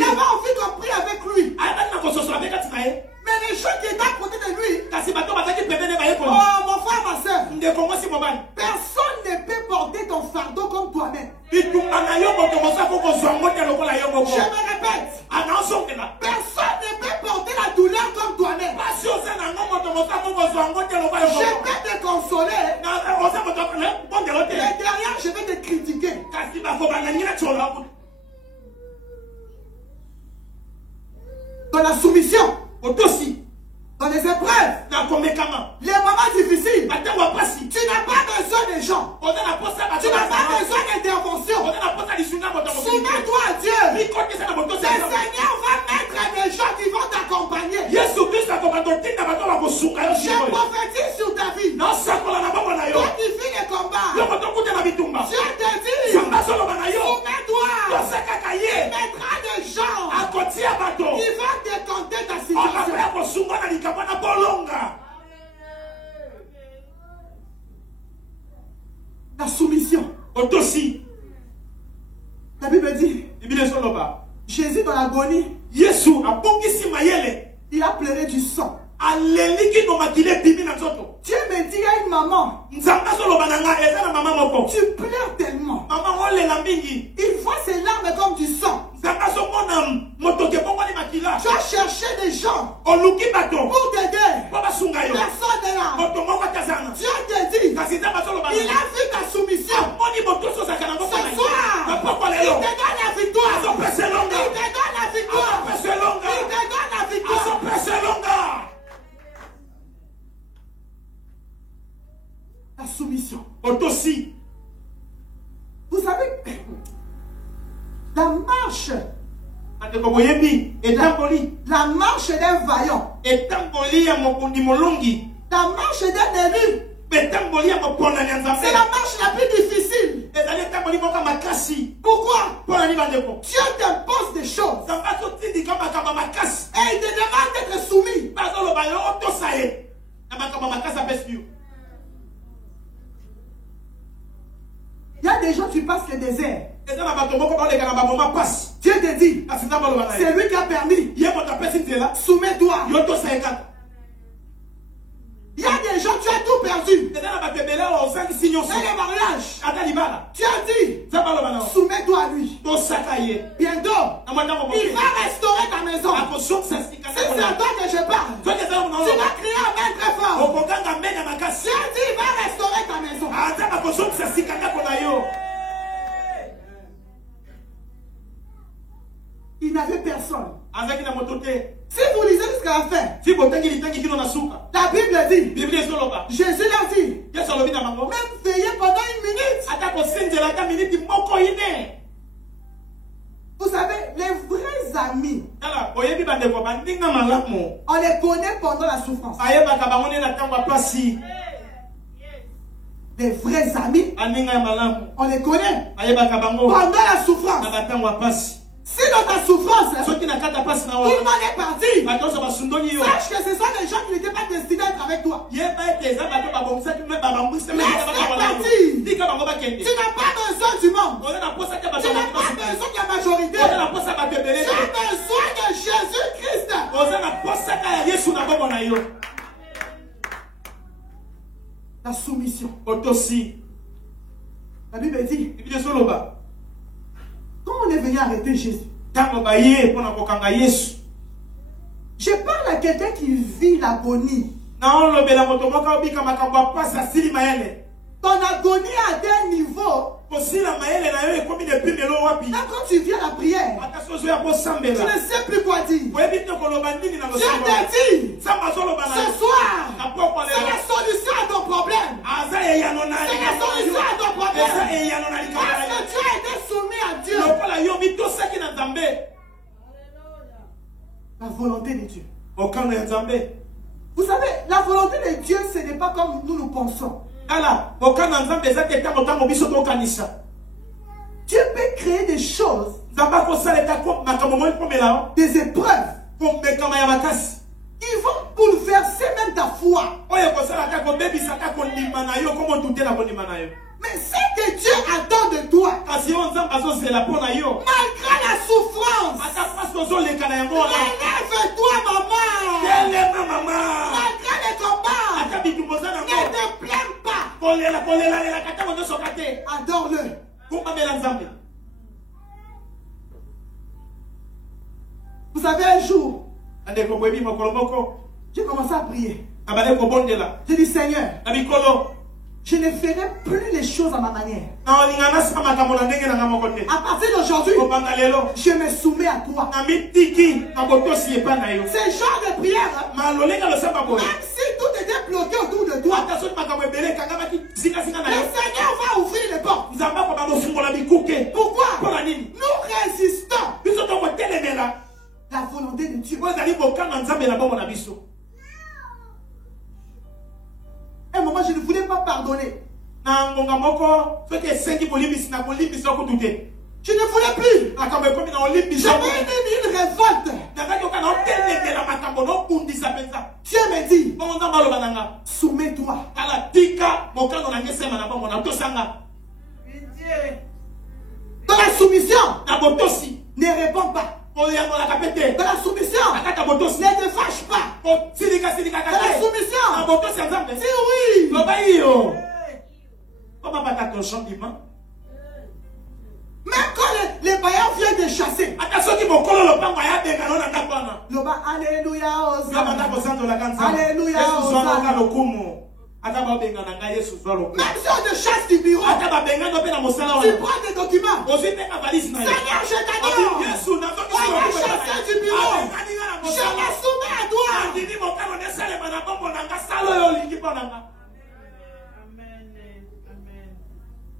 avait envie qu'on prie avec lui. Mais les gens qui étaient à côté de lui. Oh mon frère, ma soeur. Personne ne peut porter ton fardeau comme toi-même. Je me répète. Personne ne peut porter la douleur comme toi-même. Je peux te consoler. Mais derrière, je vais te critiquer. Dans la soumission. Dans les épreuves. Les moments difficiles. Tu n'as pas besoin de gens. Tu n'as pas besoin d'intervention. Soumets-toi à Dieu. Le Seigneur va mettre des gens qui vont t'accompagner. Je prophétise sur ta vie. Toi qui vis les combats. Dieu te dit, soumets-toi. Il mettra des gens qui vont décompter ta situation. La soumission. La Bible dit, Jésus dans l'agonie, il a pleuré du sang. Dieu me dit, il y a une maman. Tu pleures tellement. Il voit ses larmes comme du sang. Tu as cherché des gens pour t'aider. Personne n'est là. Dieu te dit, il a vu ta soumission. Ce soir, il te donne la victoire. Il te donne la victoire. Il te donne la victoire. La soumission. Vous savez, la marche d'un vaillant, la marche d'un élu, c'est la marche la plus difficile. Pourquoi? Dieu t'impose des choses et il te demande d'être soumis. Il y a des gens qui passent le désert. Dieu te dit, c'est lui qui a permis. Soumets-toi. Il y a des gens, tu as tout perdu. Et le mariage, tu as dit, soumets-toi à lui. Bientôt, il va restaurer ta maison. C'est à toi que je parle. Tu vas crier amen très fort. Tu as dit, il va restaurer ta maison. Il n'avait personne. Si vous lisez jusqu'à la fin, la Bible dit, Jésus l'a dit, même veiller pendant 1 minute. Vous savez, les vrais amis, on les connaît pendant la souffrance. Les vrais amis, on les connaît. Pendant la souffrance, si dans ta souffrance, tout le monde est parti, sache que ce sont des gens qui n'étaient pas destinés à être avec toi. Mais c'est parti. Tu n'as pas besoin du monde. Tu n'as pas besoin de la majorité. Tu as besoin de Jésus-Christ. La soumission. La Bible dit, quand on est venu arrêter Jésus, je parle à quelqu'un qui vit l'agonie. Ton agonie a un niveau. Quand tu viens à la prière, tu ne sais plus quoi dire. Je te dis, ce soir, c'est la solution à ton problème. C'est la solution à ton problème. Parce que tu as été soumis à Dieu. La volonté de Dieu. Vous savez, la volonté de Dieu, ce n'est pas comme nous pensons. Dieu peut créer des choses, des épreuves, qui vont bouleverser même ta foi. Mais ce que Dieu attend de toi, malgré la souffrance, relève-toi, maman. Malgré les combats, ne te plains pas. Adore-le. Vous savez, un jour, j'ai commencé à prier. J'ai dit, Seigneur, je ne ferai plus les choses à ma manière. À partir d'aujourd'hui, je me soumets à toi. Ce genre de prière, même si tout était bloqué autour de toi, le Seigneur va ouvrir les portes. Pourquoi? Nous résistons la volonté de Dieu. À un moment, je ne voulais pas pardonner. Je ne voulais plus. J'avais une révolte. Dieu me dit, soumets-toi. Dans la soumission, ne réponds pas. Dans la soumission, ne te fâche pas. Dans la soumission, dis oui. Même quand les païens viennent te chasser, alléluia, alléluia, même si on te chasse du bureau, tu prends des documents. Seigneur, je t'adore. On m'a chassé du bureau. Je me soumets à toi.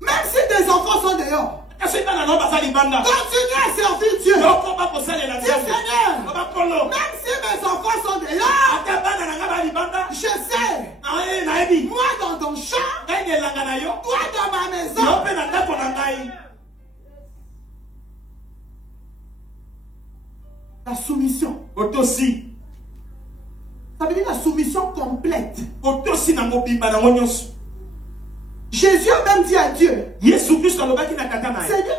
Même si tes enfants sont dehors, continue à servir Dieu. Dis, Seigneur, même si mes enfants sont dehors, je sais, moi dans ton champ, toi dans ma maison. La soumission. Ça veut dire la soumission complète. Jésus a même dit à Dieu, Seigneur,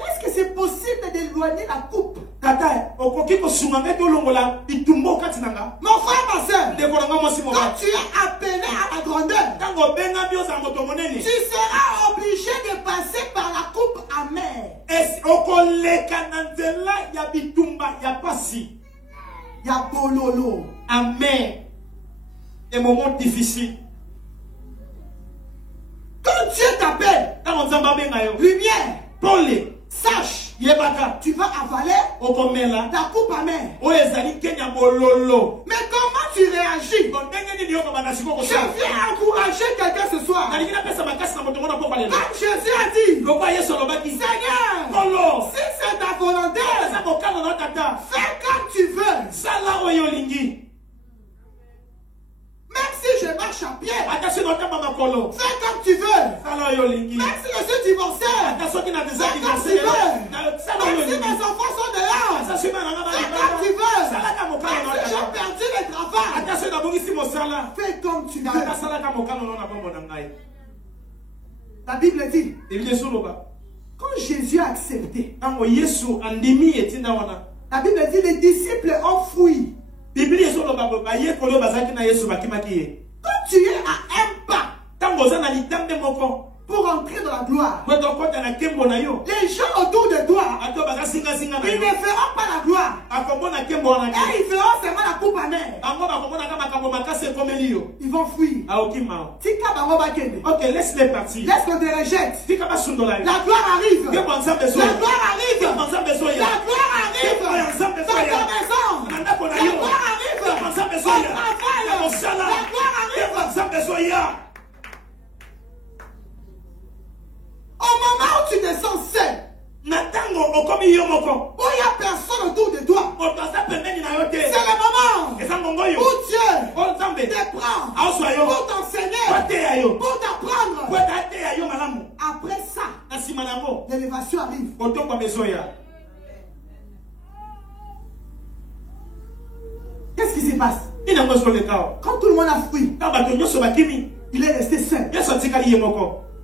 est-ce que c'est possible d'éloigner la coupe? Mon frère, ma soeur, quand tu es appelé à la grandeur, tu seras obligé de passer par la coupe amère. Il y a bololo. Amen. Des moments difficiles. Quand Dieu t'appelle, lumière, sache, tu vas avaler ta coupe amère. Mais comment tu réagis? Je viens encourager quelqu'un ce soir. Comme Jésus a dit, Seigneur, si c'est ta volonté, fais comme tu veux. Même si je marche marches à pied. Attention dans ta maman colo. Fais comme tu veux. Alors yo lingi. Même si je suis divorcé. Attention qui n'a déjà Fais comme tu divorcé. veux. Même si mes enfants sont dehors. Attention Fais comme tu veux. Même si j'ai perdu le travail. Attention d'abord ici mon sala. Fais comme tu veux. La Bible dit, quand Jésus a accepté, la Bible dit les disciples ont fui. Quand tu es à un pas pour entrer dans la gloire, les gens autour de toi, ils ne feront pas la gloire. Et ils feront seulement la coupe amère. Ils vont fuir. Ok, laisse-les partir. Laisse qu'on te rejette. La gloire arrive. La gloire arrive. La gloire arrive. Dans ta maison. La gloire arrive. Au travail. La gloire arrive. Au moment où tu te sens seul, où il n'y a personne autour de toi, c'est le moment où Dieu te prend pour t'enseigner, pour t'apprendre. Après ça, l'élévation arrive. Qu'est-ce qui se passe? Quand tout le monde a fui, il est resté seul.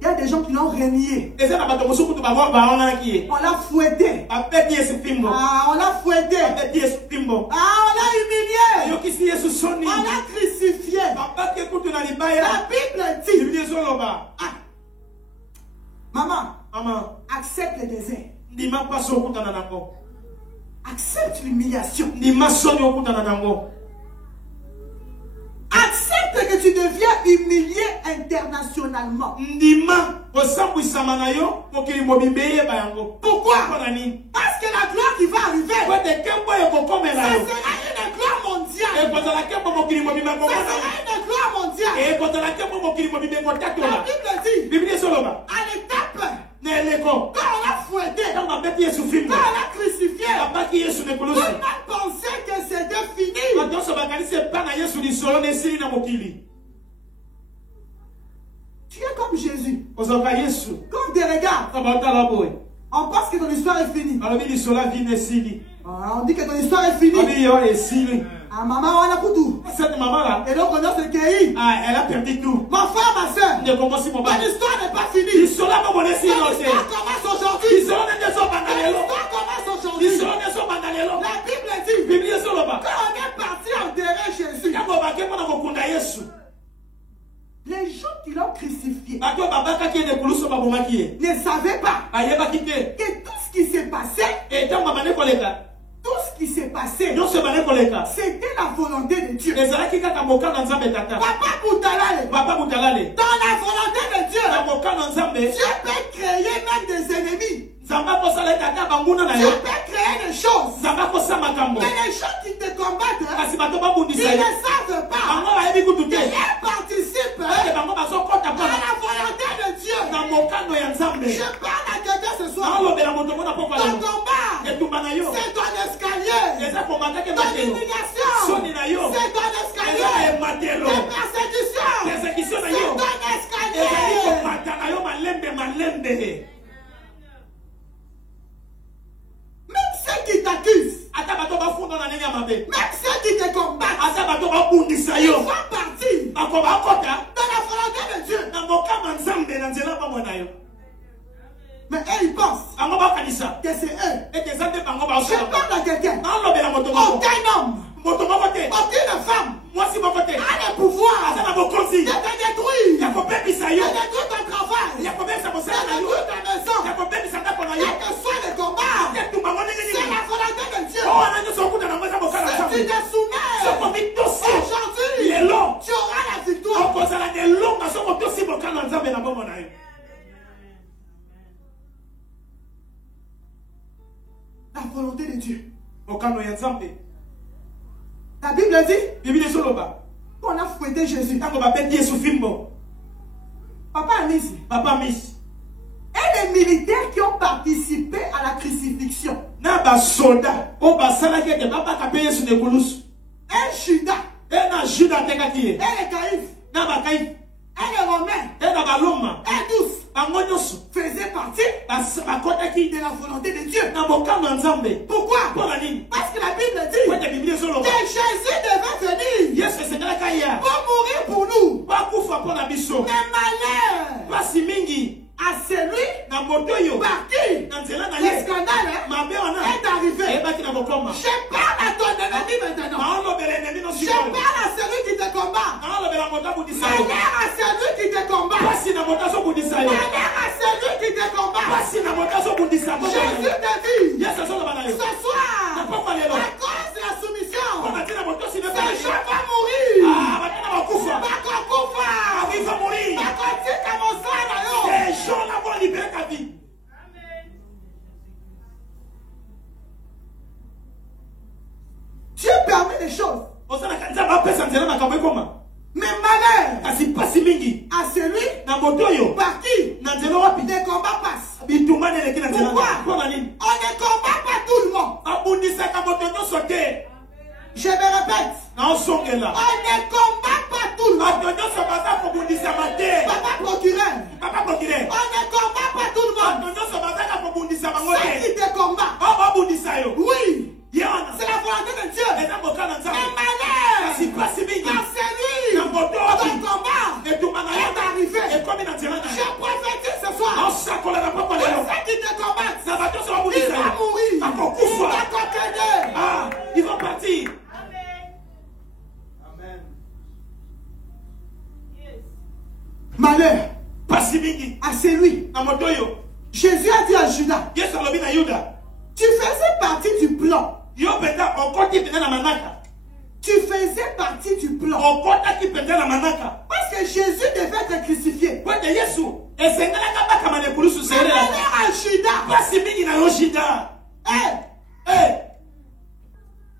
Il y a des gens qui l'ont renié. On l'a fouetté. On l'a fouetté. On l'a humilié. On l'a crucifié. La Bible dit, maman, accepte le désert. Accepte l'humiliation. Accepte que tu deviens humilié internationalement. Pourquoi? Parce que la gloire qui va arriver, ça sera une gloire mondiale. Ça sera une gloire mondiale. La Bible dit, à l'étape, quand on l'a fouetté, quand on l'a crucifié, tout le monde pensait que c'était fini. Tu es comme Jésus. Quand on te regarde, on pense que ton histoire est finie. On dit que ton histoire est finie. Ah, maman, on a tout. Et donc, on a ce pays. Elle a perdu tout. Ma frère, ma soeur, ton histoire n'est pas finie. L'histoire commence aujourd'hui. La Bible dit, quand on est parti enterrer Jésus, les gens qui l'ont crucifié ne savaient pas que tout ce qui s'est passé, c'était la volonté de Dieu. Papa Boutalale, dans la volonté de Dieu, Dieu peut créer même des ennemis. Dieu peut créer des choses. Mais les gens qui te combattent, ils ne savent pas. Ils participent à la volonté de Dieu. Je parle à quelqu'un ce soir. Ton combat, c'est ton escalier. Ton humiliation, c'est ton escalier. Les persécutions, c'est ton escalier. Même ceux qui t'accusent, même ceux qui te combattent, ils font partie de la volonté de Dieu. Mais eux, ils pensent que c'est eux. Je parle à quelqu'un. Aucun homme, aucune femme a le pouvoir de te détruire, de détruire ton travail, de détruire ta maison, quel que soit le combat. C'est la volonté de Dieu. Si tu te soumets aujourd'hui, tu auras la victoire. La volonté de Dieu. La Bible dit qu'on a fouetté Jésus. Papa Miss. Et les militaires qui ont participé à la crucifixion. Un Judas. Et les Caïphes. et les Romains et tous faisaient partie de la volonté de Dieu. Pourquoi? Parce que la Bible dit que Jésus devait venir pour mourir pour nous. Mais malheur à celui par qui le scandale est arrivé. Je parle à ton ennemi maintenant. Je parle à celui qui te combat. Malheur à celui qui te combat. Malheur à celui qui te combat. Jésus te dit ce soir, à cause de la soumission, ces gens vont mourir. Ces gens-là vont libérer ta vie. Dieu permet les choses. Mais malheur à celui par qui les combats passent. Pourquoi? On ne combat pas tout le monde. Je me répète. On ne combat pas tout le monde. Papa procureur. On ne combat pas tout le monde. Ceux qui te combattent. Oui. C'est la volonté de Dieu. Mais malheur à celui dont le combat est arrivé. Je prophétise ce soir. Ceux qui te combattent, ils vont mourir. Ils vont partir. Malheur à celui. Jésus a dit à Judas, tu faisais partie du plan. Tu faisais partie du plan. Parce que Jésus devait être crucifié. Mais malheur à Judas.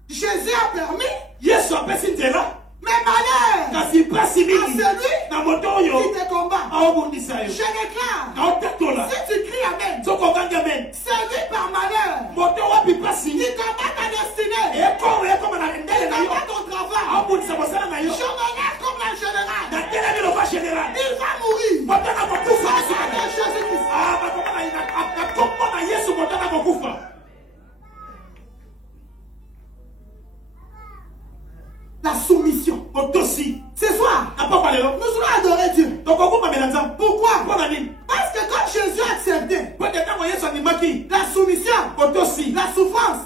Jésus a permis. Mais malheur à celui qui te combat. Je déclare, si tu cries Amen, celui par malheur qui combat ta destinée, il combat ton travail, journalier comme la générale, il va mourir. Jésus-Christ. La soumission. Ce soir, nous allons adorer Dieu. Pourquoi? Parce que quand Jésus a accepté la soumission, la souffrance,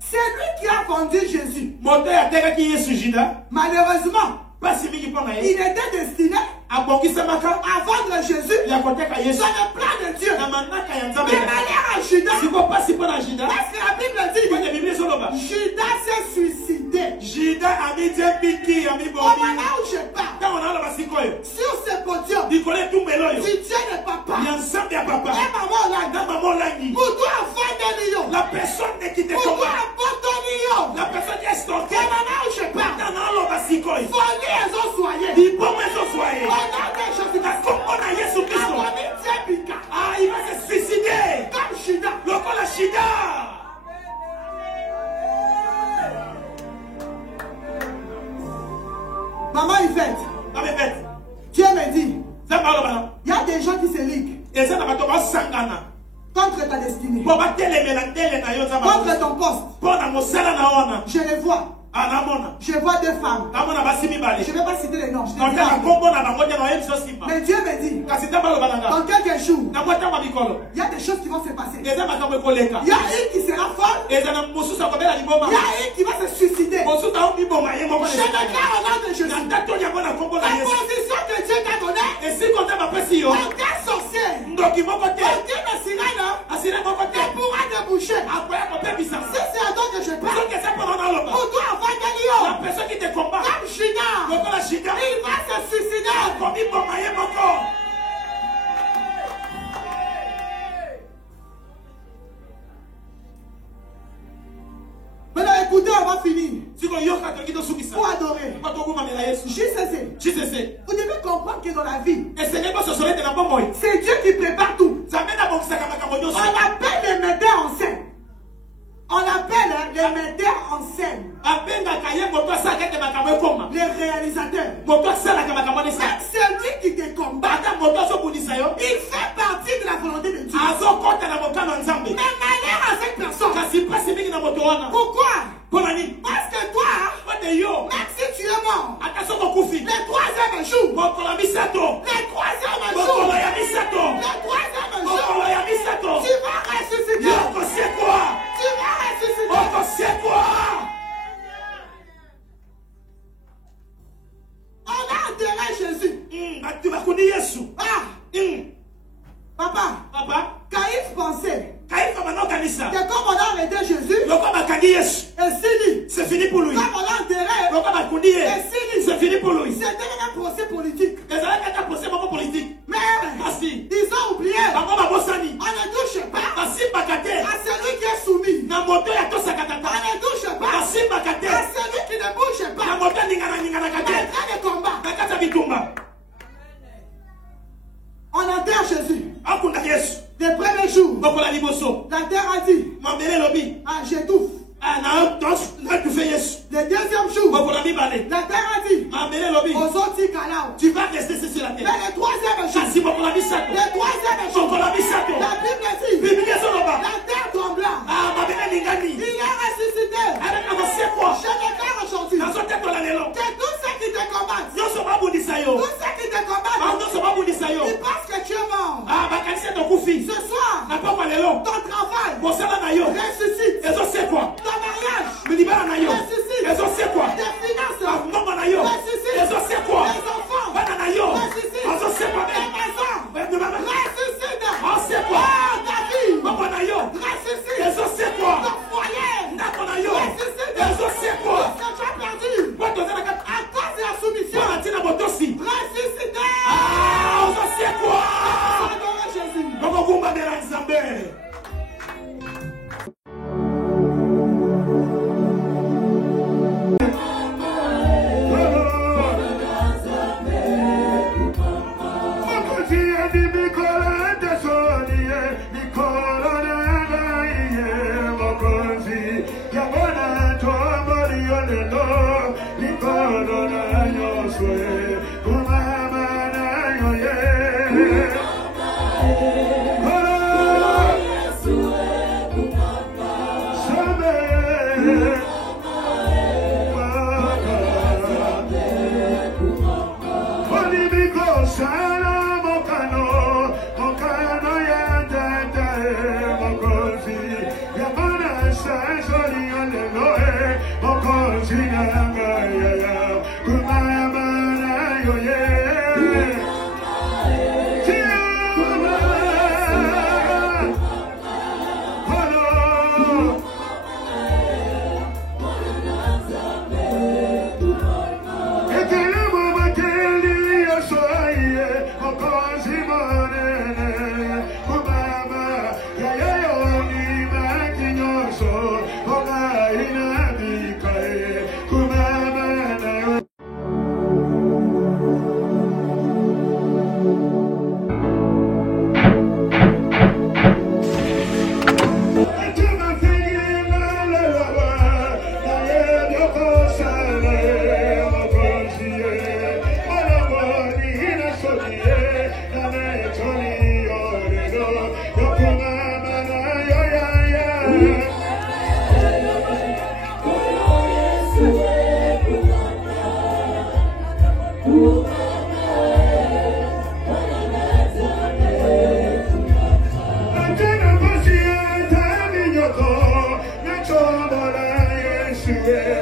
c'est lui qui a conduit Jésus. Malheureusement, il était destiné à vendre Jésus dans le plan de Dieu. Mais malheur à Judas, parce que la Bible dit Judas s'est suicidé. Au moment où je parle, sur ce podium, tu tiens le papa et maman Langi. La personne qui te combat, la personne qui est stockée, il va se suicider comme Judas. Le Shida. Maman Yvette, Dieu me dit, il y a des gens qui se liguent contre ta destinée, contre ton poste. Je les vois. Je vois deux femmes. Je ne vais pas citer les noms. Mais Dieu me dit, dans quelques jours, il y a des choses qui vont se passer. Il y a une qui sera folle. Il y a une qui va se suicider. Je déclare au nom de Jésus, la position que Dieu t'a donnée, aucun sorcier, aucune sirène ne pourra déboucher. Si c'est à toi que je parle, pour toi avoir des lions, la personne qui te combat, comme Shida, il va se suicider. Maintenant écoutez, on va finir. Pour adorer. JCC. Vous devez comprendre que dans la vie, c'est Dieu qui prépare tout. On appelle les metteurs en scène. On appelle les metteurs en scène. Les réalisateurs. Même celui qui te combat, il fait partie de la volonté de Dieu. Mais malheur à cette personne. Pourquoi? Parce que toi, même si tu es mort, le troisième jour, le troisième jour, tu vas ressusciter. Tu vas ressusciter. On a enterré Jésus. Papa, Caïphe pensait que comme on a arrêté Jésus, et c'est fini pour lui. Comme on l'a enterré, c'est fini pour lui. C'était un procès politique. Mais ils ont oublié. On ne touche pas à celui qui est soumis. On ne touche pas à celui qui ne bouge pas. En train de combat. On enterre Jésus. Le premier jour, la terre a dit, j'étouffe. Le deuxième jour, la terre a dit, tu vas rester sur la terre. Mais le troisième jour, la Bible dit, la terre trembla. Il est ressuscité. Je déclare aujourd'hui que tous ceux qui te combattent, ils pensent que tu es mort. Ce soir, ton travail ressuscite. Ton mariage ressuscite. Tes finances ressuscitent. Les enfants ressuscitent. Les maisons ressuscitent. Ta vie ressuscite. Ton foyer ressuscite. Ce que tu as perdu à cause de la soumission ressuscité. Adorez Jésus. Yeah.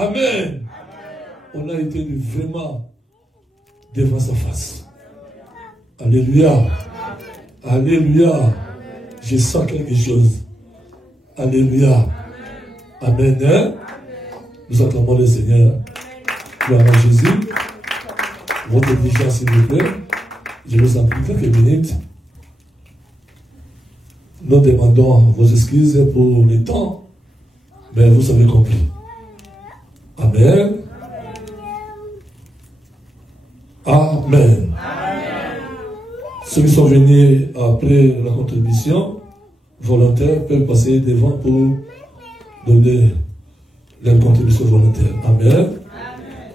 Amen. On a été vraiment devant sa face. Alléluia. Alléluia. Je sens quelque chose. Alléluia. Amen. Hein? Nous acclamons le Seigneur. Gloire à Jésus. Votre diligence, s'il vous plaît. Je vous en prie quelques minutes. Nous demandons vos excuses pour le temps, mais vous avez compris. Amen. Amen. Ceux qui sont venus après la contribution volontaire peuvent passer devant pour donner leur contribution volontaire. Amen.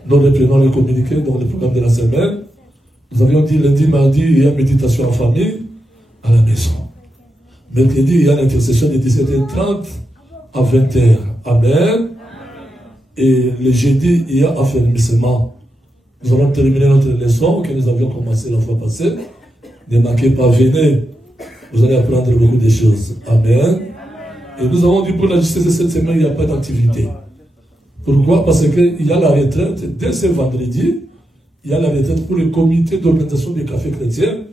Nous reprenons le communiqué dans le programme de la semaine. Nous avions dit lundi, mardi, il y a méditation en famille à la maison. Mercredi, il y a l'intercession de 17h30 à 20h. Amen. Et le jeudi, il y a affermissement. Nous allons terminer notre leçon que nous avions commencé la fois passée. Ne manquez pas, venez. Vous allez apprendre beaucoup de choses. Amen. Et nous avons dit pour la justice de cette semaine, il n'y a pas d'activité. Pourquoi? Parce qu'il y a la retraite, dès ce vendredi, il y a la retraite pour le comité d'organisation des cafés chrétiens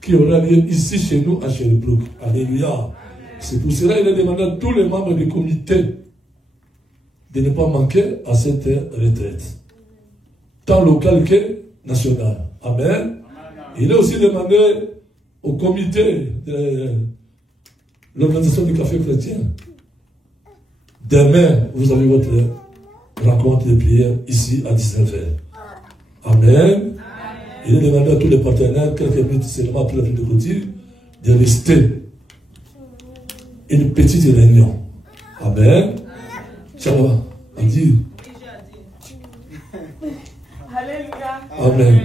qui aura lieu ici chez nous à Sherbrooke. Alléluia. C'est pour cela qu'il a demandé à tous les membres du comité de ne pas manquer à cette retraite, tant locale que nationale. Amen. Il a aussi demandé au comité de l'organisation du café chrétien, demain, vous avez votre rencontre de prière ici à 19h. Amen. Il a demandé à tous les partenaires, quelques minutes seulement après la fin de clôture, de rester une petite réunion. Amen. Tiens, à dire. Alléluia. Amen.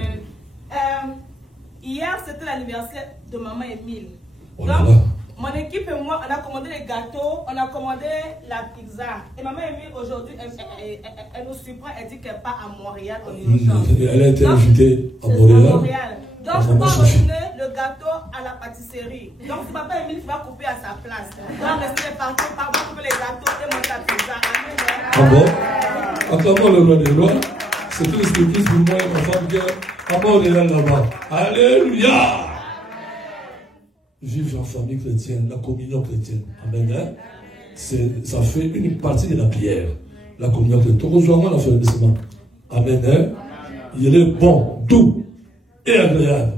Hier, c'était l'anniversaire de maman Émile. Oh là là. Mon équipe et moi, on a commandé les gâteaux, on a commandé la pizza. Et maman Émile, aujourd'hui, elle nous surprend, elle dit qu'elle part à Montréal en urgence. Elle a été invitée à Montréal. Donc, je dois retourner le gâteau à la pâtisserie. Donc, c'est papa Émile qui va couper à sa place. Donc, rester partout, papa couper les gâteaux et monter la pizza. Amen. Ah bon? Acclamons le roi des rois. C'est une surprise pour moi et ma femme qui est à Montréal là-bas. Alléluia! Vivre en famille chrétienne, la communion chrétienne. Amen. Hein? Ça fait une partie de la prière. La communion chrétienne. Rejoins-moi l'affermissement. Amen. Hein? Il est bon, doux et agréable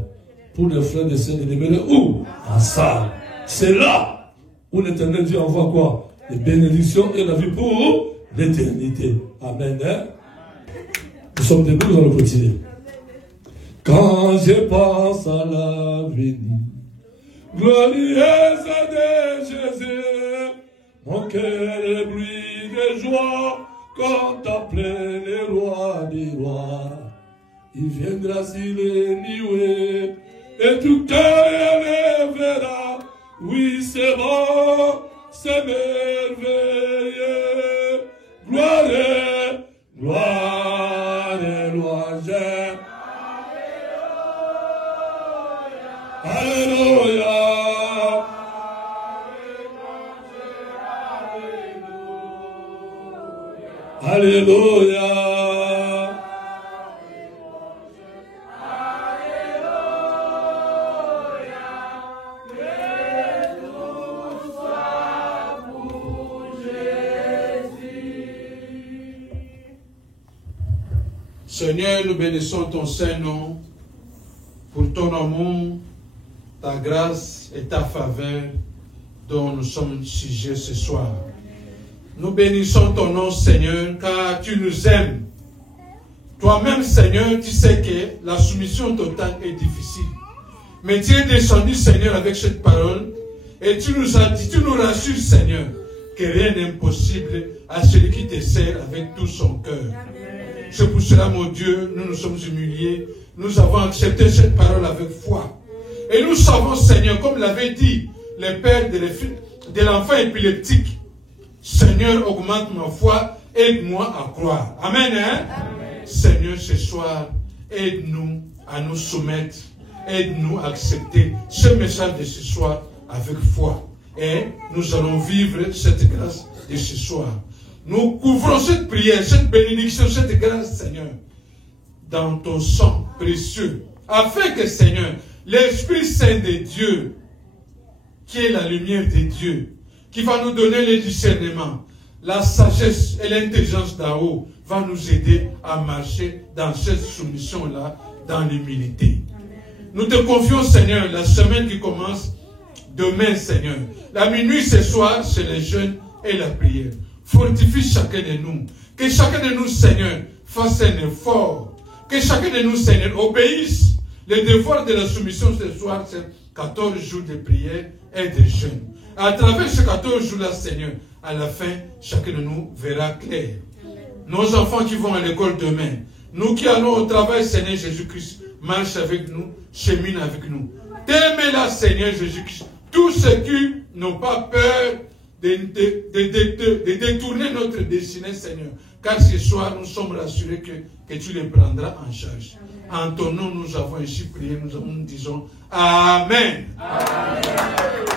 pour les frères et sœurs de demeurer où? En salle. C'est là où l'Éternel Dieu envoie quoi? Les bénédictions et la vie pour l'éternité. Amen. Hein? Nous sommes debout, nous allons continuer. Quand je pense à l'avenir glorieuse de Jésus, mon cœur ébloui de joie, contempler le roi des rois. Il viendra s'il est nué, et tout cœur élèvera. Oui, c'est bon, c'est merveilleux. Gloire, gloire, louange. Alléluia. Alléluia. Seigneur, nous bénissons ton Saint-Nom pour ton amour, ta grâce et ta faveur dont nous sommes sujets ce soir. Nous bénissons ton nom, Seigneur, car tu nous aimes. Toi-même, Seigneur, tu sais que la soumission totale est difficile. Mais tu es descendu, Seigneur, avec cette parole et tu nous as dit, tu nous rassures, Seigneur, que rien n'est impossible à celui qui te sert avec tout son cœur. C'est pour cela, mon Dieu, nous nous sommes humiliés. Nous avons accepté cette parole avec foi. Et nous savons, Seigneur, comme l'avait dit le père de l'enfant épileptique, Seigneur, augmente ma foi, aide-moi à croire. Amen, hein? Amen. Seigneur, ce soir, aide-nous à nous soumettre, aide-nous à accepter ce message de ce soir avec foi. Et nous allons vivre cette grâce de ce soir. Nous couvrons cette prière, cette bénédiction, cette grâce, Seigneur, dans ton sang précieux, afin que, Seigneur, l'Esprit Saint de Dieu, qui est la lumière de Dieu, qui va nous donner le discernement, la sagesse et l'intelligence d'en haut, va nous aider à marcher dans cette soumission-là, dans l'humilité. Nous te confions, Seigneur, la semaine qui commence demain, Seigneur. La minuit ce soir, c'est le jeûne et la prière. Fortifie chacun de nous. Que chacun de nous, Seigneur, fasse un effort. Que chacun de nous, Seigneur, obéisse. Le devoir de la soumission ce soir, c'est 14 jours de prière et de jeûne. À travers ces 14 jours-là, Seigneur, à la fin, chacun de nous verra clair. Nos enfants qui vont à l'école demain, nous qui allons au travail, Seigneur Jésus-Christ, marche avec nous, chemine avec nous. T'aimes-la, Seigneur Jésus-Christ. Tous ceux qui n'ont pas peur de détourner notre destinée, Seigneur. Car ce soir, nous sommes rassurés que tu les prendras en charge. En ton nom, nous avons ainsi prié, nous disons Amen. Amen.